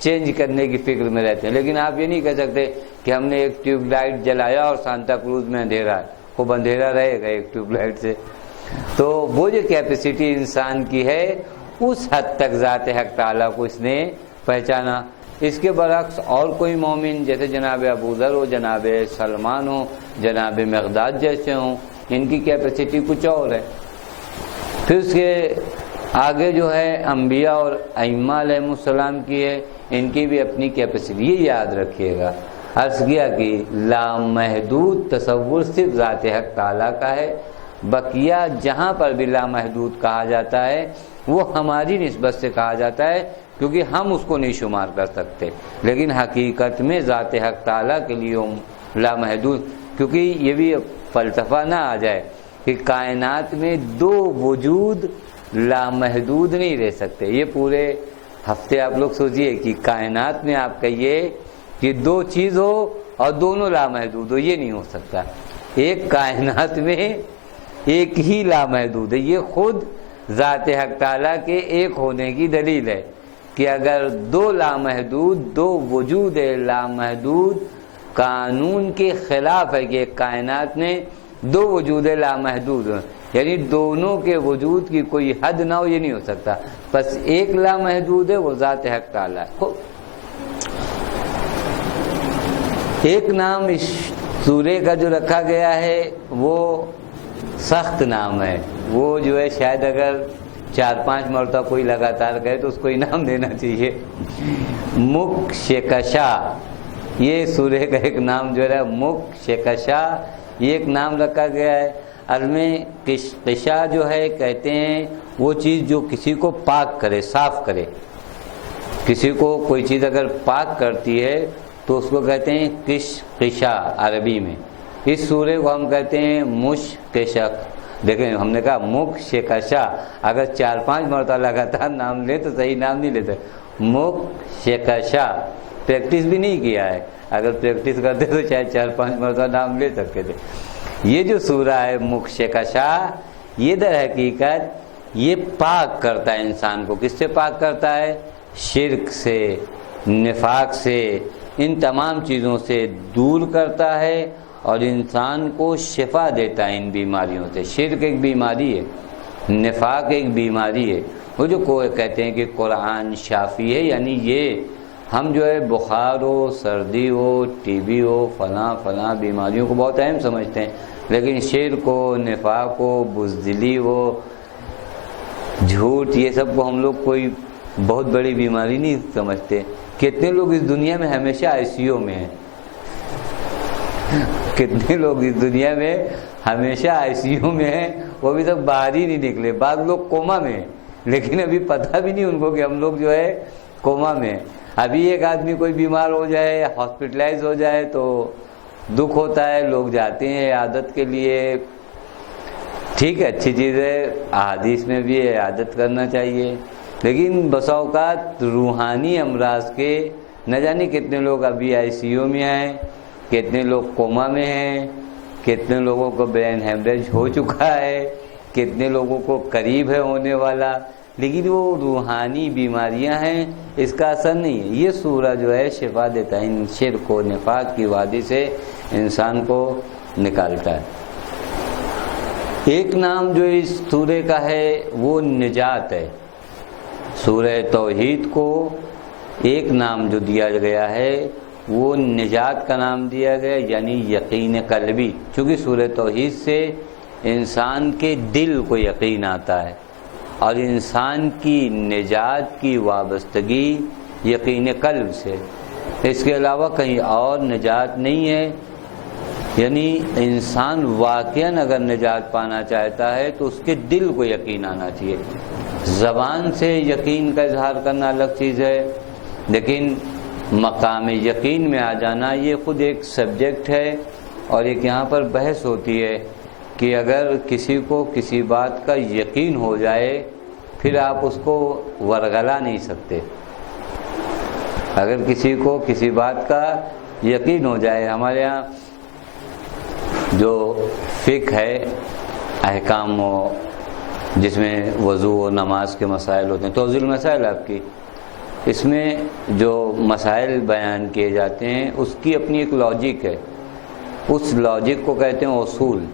چینج کرنے کی فکر میں رہتے ہیں۔ لیکن آپ یہ نہیں کہہ سکتے کہ ہم نے ایک ٹیوب لائٹ جلایا اور سانتا کروز میں اندھیرا ہے، خوب اندھیرا رہے گا ایک ٹیوب لائٹ سے۔ تو وہ جو کیپیسٹی انسان کی ہے اس حد تک ذات حق تعالیٰ کو اس نے پہچانا۔ اس کے برعکس اور کوئی مومن جیسے جناب ابو ذر ہو، جناب سلمان ہو، جناب مقداد جیسے ہوں، ان کی کیپیسٹی کچھ اور ہے۔ پھر اس کے آگے جو ہے انبیاء اور ائمہ علیہ السلام کی ہے، ان کی بھی اپنی کیپیسٹی، یہ یاد رکھیے گا۔ عرض کیا کہ لامحدود تصور صرف ذات حق تعالیٰ کا ہے، بقیہ جہاں پر بھی لامحدود کہا جاتا ہے وہ ہماری نسبت سے کہا جاتا ہے کیونکہ ہم اس کو نہیں شمار کر سکتے، لیکن حقیقت میں ذات حق تعالیٰ کے لیے لامحدود، کیونکہ یہ بھی فلسفہ نہ آ جائے کہ کائنات میں دو وجود لامحدود نہیں رہ سکتے۔ یہ پورے ہفتے آپ لوگ سوچیے کہ کائنات میں آپ کہیے کہ دو چیز ہو اور دونوں لامحدود ہو، یہ نہیں ہو سکتا۔ ایک کائنات میں ایک ہی لامحدود ہے، یہ خود ذات حق تعالیٰ کے ایک ہونے کی دلیل ہے کہ اگر دو لامحدود، دو وجود لامحدود قانون کے خلاف ہے کہ ایک کائنات میں دو وجود لامحدود ہیں، یعنی دونوں کے وجود کی کوئی حد نہ ہو، یہ نہیں ہو سکتا۔ بس ایک لامحدود ہے، وہ ذات حق تعالیٰ ہے۔ ایک نام اس سورے کا جو رکھا گیا ہے وہ سخت نام ہے، وہ جو ہے شاید اگر 4-5 مرتبہ کوئی لگاتار کہے تو اس کو انعام دینا چاہیے۔ مکھ شکشا، یہ سورہ کا ایک نام جو ہے مکھ شکشا، یہ ایک نام رکھا گیا ہے۔ اصل میں قشا جو ہے کہتے ہیں وہ چیز جو کسی کو پاک کرے، صاف کرے۔ کسی کو کوئی چیز اگر پاک کرتی ہے تو اس کو کہتے ہیں قشا عربی میں۔ اس سورہ کو ہم کہتے ہیں مشکشک۔ دیکھیں ہم نے کہا مکھ شکشا، اگر 4-5 مرتبہ لگاتار نام لے تو صحیح نام نہیں لیتے۔ مکھ شکشا پریکٹس بھی نہیں کیا ہے، اگر پریکٹس کرتے تو شاید 4-5 مرتبہ نام لے سکتے تھے۔ یہ جو سورہ ہے مکھ شکشا، یہ در حقیقت یہ پاک کرتا ہے انسان کو۔ کس سے پاک کرتا ہے؟ شرک سے، نفاق سے، ان تمام چیزوں سے دور کرتا ہے اور انسان کو شفا دیتا ہے ان بیماریوں سے۔ شرک ایک بیماری ہے، نفاق ایک بیماری ہے۔ وہ جو کہتے ہیں کہ قرآن شافی ہے، یعنی یہ ہم جو ہے بخار ہو، سردی ہو، ٹی بی ہو، فلاں بیماریوں کو بہت اہم سمجھتے ہیں، لیکن شرک ہو، نفاق ہو، بزدلی ہو، جھوٹ، یہ سب کو ہم لوگ کوئی بہت بڑی بیماری نہیں سمجھتے۔ کتنے لوگ اس دنیا میں ہمیشہ آئی سی یو میں ہیں، کتنے لوگ اس دنیا میں ہمیشہ آئی سی یو میں ہیں، وہ بھی تک باہر ہی نہیں نکلے۔ بعض لوگ کوما میں ہیں لیکن ابھی پتہ بھی نہیں ان کو کہ ہم لوگ جو ہے کوما میں ہیں۔ ابھی ایک آدمی کوئی بیمار ہو جائے، ہاسپٹلائز ہو جائے تو دکھ ہوتا ہے، لوگ جاتے ہیں عیادت کے لیے۔ ٹھیک ہے، اچھی چیز ہے، احادیث میں بھی ہے عیادت کرنا چاہیے، لیکن بسا اوقات روحانی امراض کے نہ جانے کتنے لوگ ابھی آئی سی یو میں ہیں، کتنے لوگ کوما میں ہیں، کتنے لوگوں کو برین ہیمریج ہو چکا ہے، کتنے لوگوں کو قریب ہے ہونے والا، لیکن وہ روحانی بیماریاں ہیں، اس کا اثر نہیں ہے۔ یہ سورہ جو ہے شفا دیتا ہے، ان شرک و نفاق کی وادی سے انسان کو نکالتا ہے۔ ایک نام جو اس سورہ کا ہے وہ نجات ہے۔ سورہ توحید کو ایک نام جو دیا گیا ہے وہ نجات کا نام دیا گیا، یعنی یقین قلبی۔ چونکہ سورہ توحید سے انسان کے دل کو یقین آتا ہے اور انسان کی نجات کی وابستگی یقین قلب سے، اس کے علاوہ کہیں اور نجات نہیں ہے۔ یعنی انسان واقعاً اگر نجات پانا چاہتا ہے تو اس کے دل کو یقین آنا چاہیے۔ زبان سے یقین کا اظہار کرنا الگ چیز ہے، لیکن مقام یقین میں آ جانا یہ خود ایک سبجیکٹ ہے، اور ایک یہاں پر بحث ہوتی ہے کہ اگر کسی کو کسی بات کا یقین ہو جائے پھر آپ اس کو ورگلا نہیں سکتے۔ اگر کسی کو کسی بات کا یقین ہو جائے، ہمارے یہاں جو فقہ ہے، احکام و جس میں وضو و نماز کے مسائل ہوتے ہیں، توضیح المسائل آپ کی، اس میں جو مسائل بیان کیے جاتے ہیں اس کی اپنی ایک لاجک ہے، اس لاجک کو کہتے ہیں اصول،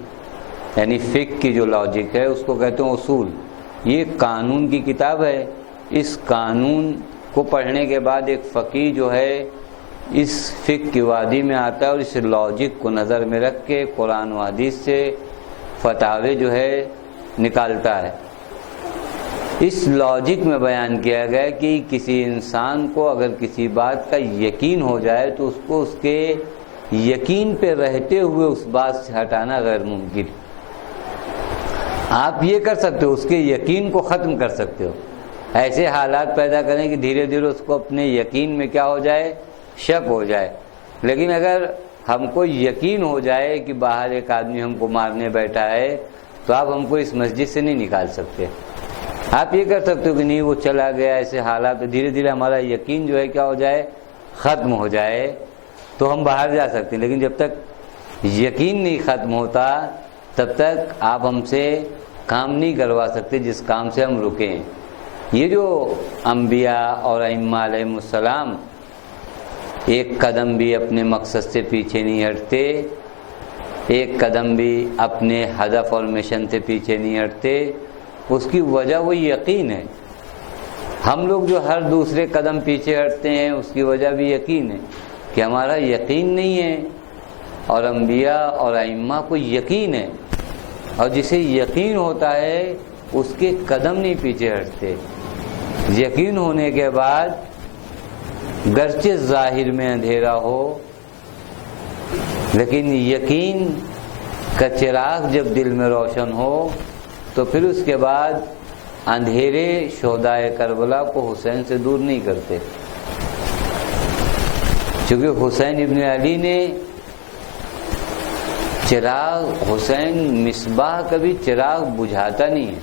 یعنی فقہ کی جو لاجک ہے اس کو کہتے ہیں اصول۔ یہ قانون کی کتاب ہے، اس قانون کو پڑھنے کے بعد ایک فقیہ جو ہے اس فقہ کی وادی میں آتا ہے اور اس لاجک کو نظر میں رکھ کے قرآن و حدیث سے فتاوے جو ہے نکالتا ہے۔ اس لاجک میں بیان کیا گیا ہے کہ کسی انسان کو اگر کسی بات کا یقین ہو جائے تو اس کو اس کے یقین پہ رہتے ہوئے اس بات سے ہٹانا غیر ممکن۔ آپ یہ کر سکتے ہو، اس کے یقین کو ختم کر سکتے ہو، ایسے حالات پیدا کریں کہ دھیرے دھیرے اس کو اپنے یقین میں کیا ہو جائے، شک ہو جائے۔ لیکن اگر ہم کو یقین ہو جائے کہ باہر ایک آدمی ہم کو مارنے بیٹھا ہے تو آپ ہم کو اس مسجد سے نہیں نکال سکتے۔ آپ یہ کر سکتے ہو کہ نہیں وہ چلا گیا، ایسے حالات دھیرے دھیرے ہمارا یقین جو ہے کیا ہو جائے، ختم ہو جائے تو ہم باہر جا سکتے ہیں۔ لیکن جب تک یقین نہیں ختم ہوتا تب تک آپ ہم سے کام نہیں کروا سکتے جس کام سے ہم رکے ہیں۔ یہ جو انبیاء اور ائمہ علیہم السلام ایک قدم بھی اپنے مقصد سے پیچھے نہیں ہٹتے، ایک قدم بھی اپنے ہدف اور مشن سے پیچھے نہیں ہٹتے، اس کی وجہ وہ یقین ہے۔ ہم لوگ جو ہر دوسرے قدم پیچھے ہٹتے ہیں اس کی وجہ بھی یقین ہے کہ ہمارا یقین نہیں ہے، اور انبیاء اور ائمہ کو یقین ہے اور جسے یقین ہوتا ہے اس کے قدم نہیں پیچھے ہٹتے۔ یقین ہونے کے بعد گرچہ ظاہر میں اندھیرا ہو، لیکن یقین کا چراغ جب دل میں روشن ہو تو پھر اس کے بعد اندھیرے شہدائے کربلا کو حسین سے دور نہیں کرتے، چونکہ حسین ابن علی نے چراغ، حسین مصباح کبھی چراغ بجھاتا نہیں ہے،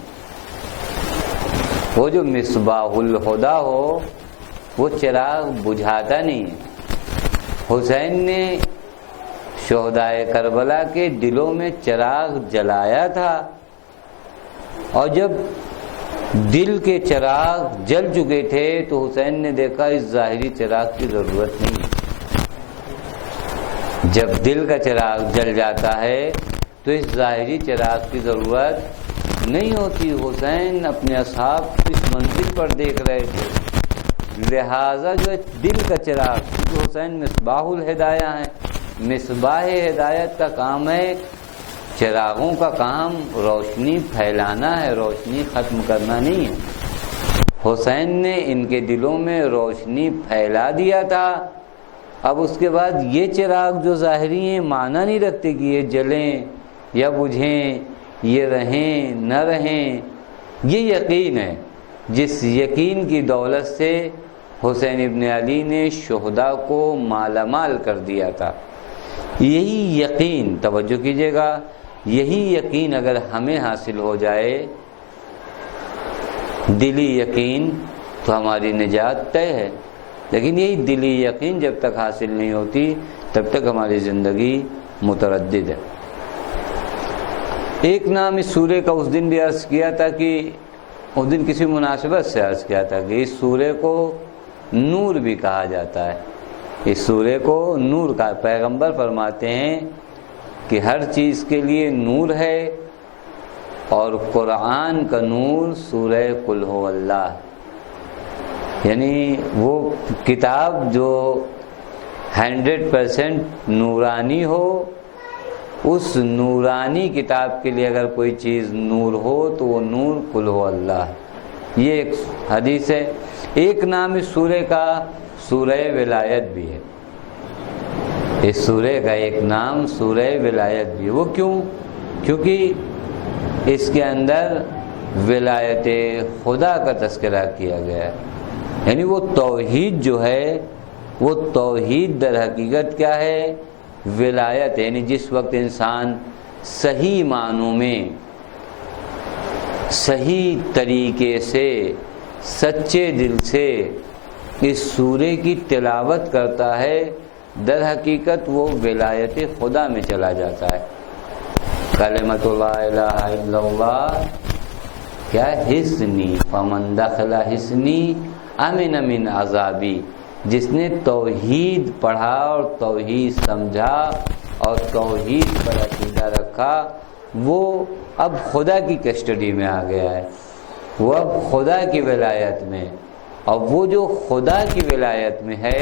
وہ جو مصباح الہدیٰ ہو وہ چراغ بجھاتا نہیں ہے۔ حسین نے شہدائے کربلا کے دلوں میں چراغ جلایا تھا، اور جب دل کے چراغ جل چکے تھے تو حسین نے دیکھا اس ظاہری چراغ کی ضرورت نہیں ہے۔ جب دل کا چراغ جل جاتا ہے تو اس ظاہری چراغ کی ضرورت نہیں ہوتی۔ حسین اپنے اصحاب اس منزل پر دیکھ رہے تھے، لہذا جو دل کا چراغ، جو حسین مصباح الہدایہ ہیں، مصباح ہدایت کا کام ہے، چراغوں کا کام روشنی پھیلانا ہے، روشنی ختم کرنا نہیں ہے۔ حسین نے ان کے دلوں میں روشنی پھیلا دیا تھا۔ اب اس کے بعد یہ چراغ جو ظاہری ہیں معنی نہیں رکھتے کہ یہ جلیں یا بجھیں، یہ رہیں نہ رہیں، یہ یقین ہے جس یقین کی دولت سے حسین ابن علی نے شہداء کو مالا مال کر دیا تھا۔ یہی یقین، توجہ کیجیے گا، یہی یقین اگر ہمیں حاصل ہو جائے، دلی یقین، تو ہماری نجات طے ہے۔ لیکن یہی دلی یقین جب تک حاصل نہیں ہوتی تب تک ہماری زندگی متردد ہے۔ ایک نام اس سورے کا اس دن بھی عرض کیا تھا کہ اس دن کسی مناسبت سے عرض کیا تھا کہ اس سورے کو نور بھی کہا جاتا ہے۔ اس سورے کو نور کا، پیغمبر فرماتے ہیں کہ ہر چیز کے لیے نور ہے، اور قرآن کا نور سورہ قل ہو اللہ، یعنی وہ کتاب جو 100% نورانی ہو، اس نورانی کتاب کے لیے اگر کوئی چیز نور ہو تو وہ نور قل ہو اللہ۔ یہ ایک حدیث ہے۔ ایک نام اس سورے کا سورہ ولایت بھی ہے۔ اس سورے کا ایک نام سورہ ولایت بھی ہے۔ وہ کیوں؟ کیونکہ اس کے اندر ولایت خدا کا تذکرہ کیا گیا ہے، یعنی وہ توحید جو ہے، وہ توحید در حقیقت کیا ہے؟ ولایت، یعنی جس وقت انسان صحیح معنوں میں، صحیح طریقے سے، سچے دل سے اس سورے کی تلاوت کرتا ہے، در حقیقت وہ ولایت خدا میں چلا جاتا ہے۔ کلمۃ لا الہ الا اللہ کیا حصنی فمن دخل حصنی امن من عذابی، جس نے توحید پڑھا اور توحید سمجھا اور توحید پر عقیدہ رکھا، وہ اب خدا کی کسٹڈی میں آ گیا ہے، وہ اب خدا کی ولایت میں، اور وہ جو خدا کی ولایت میں ہے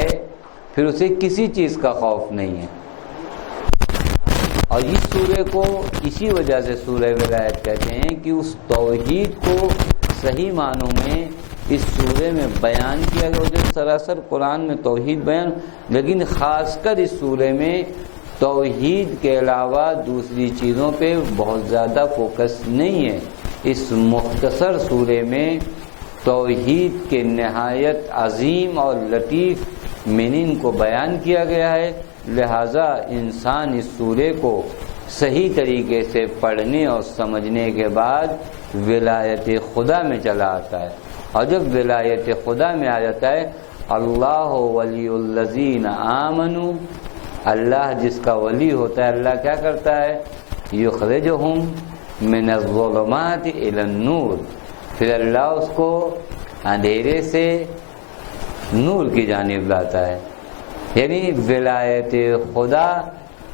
پھر اسے کسی چیز کا خوف نہیں ہے۔ اور اس سورے کو اسی وجہ سے سورہ ولایت کہتے ہیں کہ اس توحید کو صحیح معنوں میں اس سورے میں بیان کیا گیا، جو سراسر قرآن میں توحید بیان، لیکن خاص کر اس سورے میں توحید کے علاوہ دوسری چیزوں پہ بہت زیادہ فوکس نہیں ہے۔ اس مختصر سورے میں توحید کے نہایت عظیم اور لطیف میننگ کو بیان کیا گیا ہے، لہٰذا انسان اس سورے کو صحیح طریقے سے پڑھنے اور سمجھنے کے بعد ولایت خدا میں چلا آتا ہے، اور جب ولایت خدا میں آ جاتا ہے، اللہ ولی الذین آمنوا، اللہ جس کا ولی ہوتا ہے، اللہ کیا کرتا ہے؟ یخرجہم من الظلمات الی النور، پھر اللہ اس کو اندھیرے سے نور کی جانب لاتا ہے۔ یعنی ولایت خدا،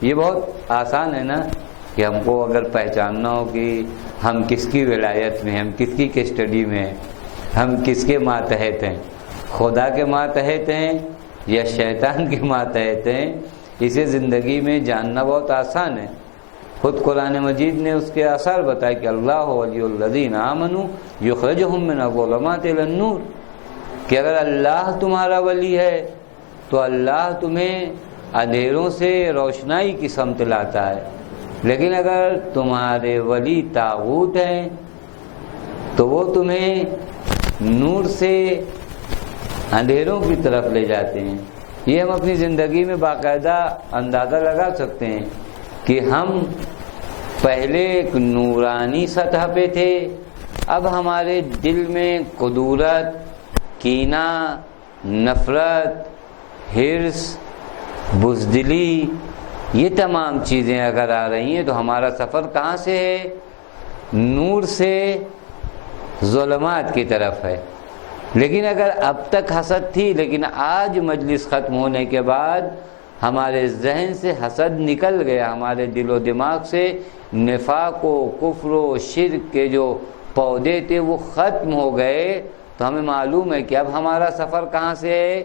یہ بہت آسان ہے نا کہ ہم کو اگر پہچاننا ہو کہ ہم کس کی ولایت میں ہیں، ہم کس کی کسٹڈی میں ہیں، ہم کس کے ماتحت ہیں، خدا کے ماتحت ہیں یا شیطان کے ماتحت ہیں، اسے زندگی میں جاننا بہت آسان ہے۔ خود قرآن مجید نے اس کے آثار بتائے کہ اللہ ولی الذین آمنوا یخرجہم من الظلمات الی النور، کہ اگر اللہ تمہارا ولی ہے تو اللہ تمہیں اندھیروں سے روشنائی کی سمت لاتا ہے، لیکن اگر تمہارے ولی طاغوت ہیں تو وہ تمہیں نور سے اندھیروں کی طرف لے جاتے ہیں۔ یہ ہم اپنی زندگی میں باقاعدہ اندازہ لگا سکتے ہیں کہ ہم پہلے ایک نورانی سطح پہ تھے، اب ہمارے دل میں کدورت، کینہ، نفرت، حرص، بزدلی، یہ تمام چیزیں اگر آ رہی ہیں تو ہمارا سفر کہاں سے ہے؟ نور سے ظلمات کی طرف ہے۔ لیکن اگر اب تک حسد تھی، لیکن آج مجلس ختم ہونے کے بعد ہمارے ذہن سے حسد نکل گیا، ہمارے دل و دماغ سے نفاق و کفر و شرک کے جو پودے تھے وہ ختم ہو گئے، تو ہمیں معلوم ہے کہ اب ہمارا سفر کہاں سے ہے؟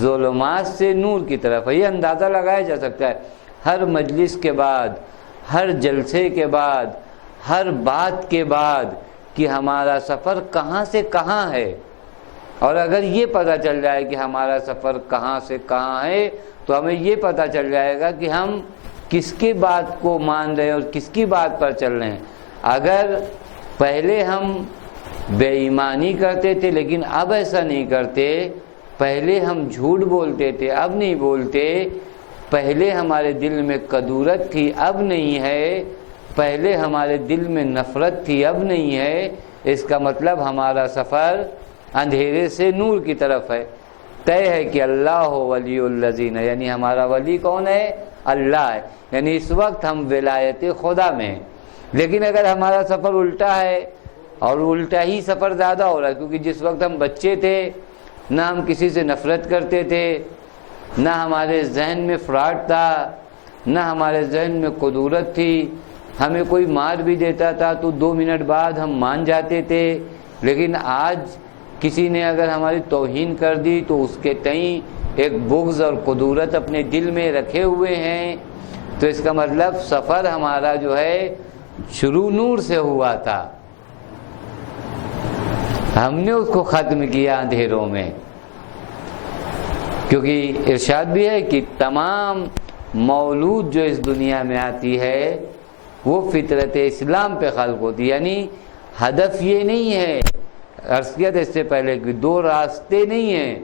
ظلمات سے نور کی طرف ہے۔ یہ اندازہ لگایا جا سکتا ہے ہر مجلس کے بعد، ہر جلسے کے بعد، ہر بات کے بعد کہ ہمارا سفر کہاں سے کہاں ہے۔ اور اگر یہ پتہ چل جائے کہ ہمارا سفر کہاں سے کہاں ہے تو ہمیں یہ پتہ چل جائے گا کہ ہم کس کی بات کو مان رہے ہیں اور کس کی بات پر چل رہے ہیں۔ اگر پہلے ہم بے ایمانی کرتے تھے لیکن اب ایسا نہیں کرتے، پہلے ہم جھوٹ بولتے تھے اب نہیں بولتے، پہلے ہمارے دل میں کدورت تھی اب نہیں ہے، پہلے ہمارے دل میں نفرت تھی اب نہیں ہے، اس کا مطلب ہمارا سفر اندھیرے سے نور کی طرف ہے۔ طے ہے کہ اللہ ولی الذین، یعنی ہمارا ولی کون ہے؟ اللہ ہے، یعنی اس وقت ہم ولایت خدا میں ہیں۔ لیکن اگر ہمارا سفر الٹا ہے، اور الٹا ہی سفر زیادہ ہو رہا ہے، کیونکہ جس وقت ہم بچے تھے نہ ہم کسی سے نفرت کرتے تھے، نہ ہمارے ذہن میں فراڈ تھا، نہ ہمارے ذہن میں قدورت تھی، ہمیں کوئی مار بھی دیتا تھا تو 2 منٹ بعد ہم مان جاتے تھے، لیکن آج کسی نے اگر ہماری توہین کر دی تو اس کے تئیں ایک بغض اور قدورت اپنے دل میں رکھے ہوئے ہیں، تو اس کا مطلب سفر ہمارا جو ہے شروع نور سے ہوا تھا، ہم نے اس کو ختم کیا اندھیروں میں۔ کیونکہ ارشاد بھی ہے کہ تمام مولود جو اس دنیا میں آتی ہے وہ فطرت اسلام پہ خلق ہوتی ہے، یعنی ہدف یہ نہیں ہے، عرض کیا تھا اس سے پہلے کہ 2 راستے نہیں ہیں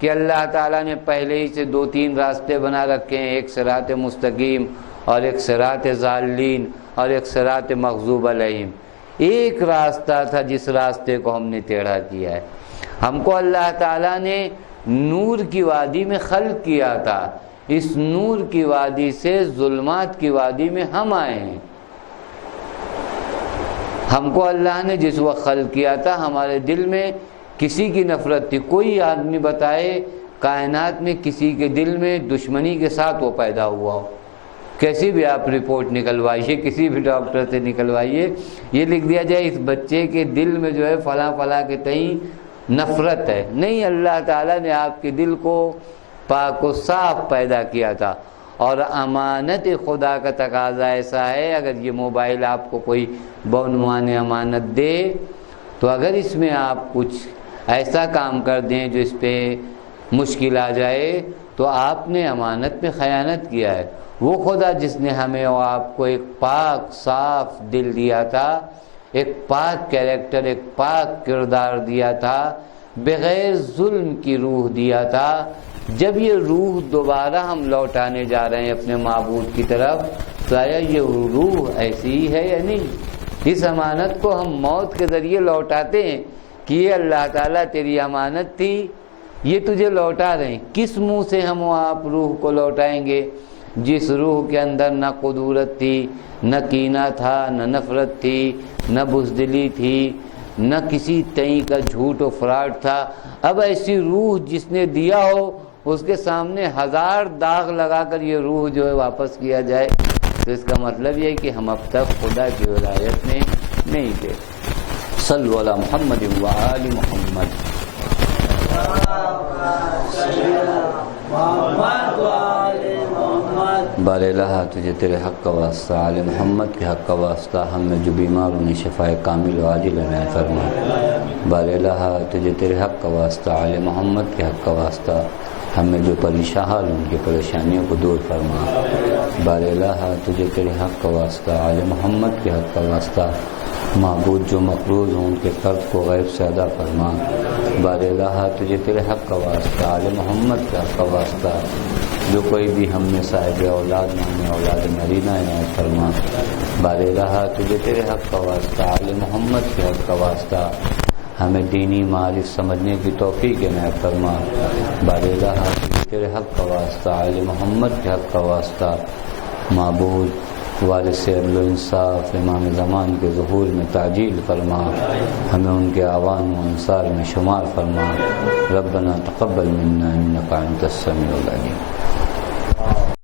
کہ اللہ تعالیٰ نے پہلے ہی سے 2-3 راستے بنا رکھے ہیں، ایک صراط مستقیم اور ایک صراط ضالین اور ایک صراط مغضوب علیہم۔ ایک راستہ تھا جس راستے کو ہم نے ٹیڑھا کیا ہے۔ ہم کو اللہ تعالیٰ نے نور کی وادی میں خلق کیا تھا، اس نور کی وادی سے ظلمات کی وادی میں ہم آئے ہیں۔ ہم کو اللہ نے جس وقت خلق کیا تھا ہمارے دل میں کسی کی نفرت تھی۔ کوئی آدمی بتائے کائنات میں کسی کے دل میں دشمنی کے ساتھ وہ پیدا ہوا ہو، کیسی بھی آپ رپورٹ نکلوائیے، کسی بھی ڈاکٹر سے نکلوائیے، یہ لکھ دیا جائے اس بچے کے دل میں جو ہے فلاں فلاں کے تئیں نفرت ہے، نہیں، اللہ تعالیٰ نے آپ کے دل کو پاک و صاف پیدا کیا تھا۔ اور امانت خدا کا تقاضا ایسا ہے، اگر یہ موبائل آپ کو کوئی بعنوان امانت دے تو اگر اس میں آپ کچھ ایسا کام کر دیں جو اس پہ مشکل آ جائے تو آپ نے امانت میں خیانت کیا ہے۔ وہ خدا جس نے ہمیں اور آپ کو ایک پاک صاف دل دیا تھا، ایک پاک کیریکٹر، ایک پاک کردار دیا تھا، بغیر ظلم کی روح دیا تھا، جب یہ روح دوبارہ ہم لوٹانے جا رہے ہیں اپنے معبود کی طرف تو آیا یہ روح ایسی ہی ہے یا نہیں؟ اس امانت کو ہم موت کے ذریعے لوٹاتے ہیں کہ یہ اللہ تعالیٰ تیری امانت تھی، یہ تجھے لوٹا رہے ہیں۔ کس منہ سے ہم آپ روح کو لوٹائیں گے جس روح کے اندر نہ قدورت تھی، نہ کینہ تھا، نہ نفرت تھی، نہ بزدلی تھی، نہ کسی تئیں کا جھوٹ و فراڈ تھا۔ اب ایسی روح جس نے دیا ہو اس کے سامنے 1000 داغ لگا کر یہ روح جو ہے واپس کیا جائے تو اس کا مطلب یہ ہے کہ ہم اب تک خدا کی ولایت میں نہیں تھے۔ صلو علی محمد و آل محمد۔ بار الہ تجھے تیرے حق کا واسطہ، آل محمد کے حق کا واسطہ، ہم میں جو بیمار انہیں شفاء کامل و عاجل عنایت فرما۔ بار الہ تجھے تیرے حق کا واسطہ، آل محمد کے حق کا واسطہ، ہم میں جو پریشان حال ان کی پریشانیوں کو دور فرما۔ بار الہ تجھے تیرے حق کا واسطہ، آل محمد کے حق کا واسطہ، معبود جو مقروض ہوں ان کے قرض کو غیب سے ادا فرما۔ بار الہ تجھے تیرے حق کا واسطہ، آل محمد کے حق کا واسطہ، جو کوئی بھی ہم میں صاحب اولاد نہ ہمیں اولاد نرینہ عنایت فرما۔ بار الہ تجھے تیرے حق کا واسطہ، آل محمد کے حق کا واسطہ، ہمیں دینی معارف سمجھنے کی توفیق عنایت فرما۔ بار الہ تجھے تیرے حق کا واسطہ، آل محمد کے حق کا واسطہ، معبود وارث عدل و انصاف امام زمان کے ظہور میں تعجیل فرما، ہمیں ان کے اعوان و انصار میں شمار فرما۔ ربنا تقبل منا انک انت السمیع العلیم۔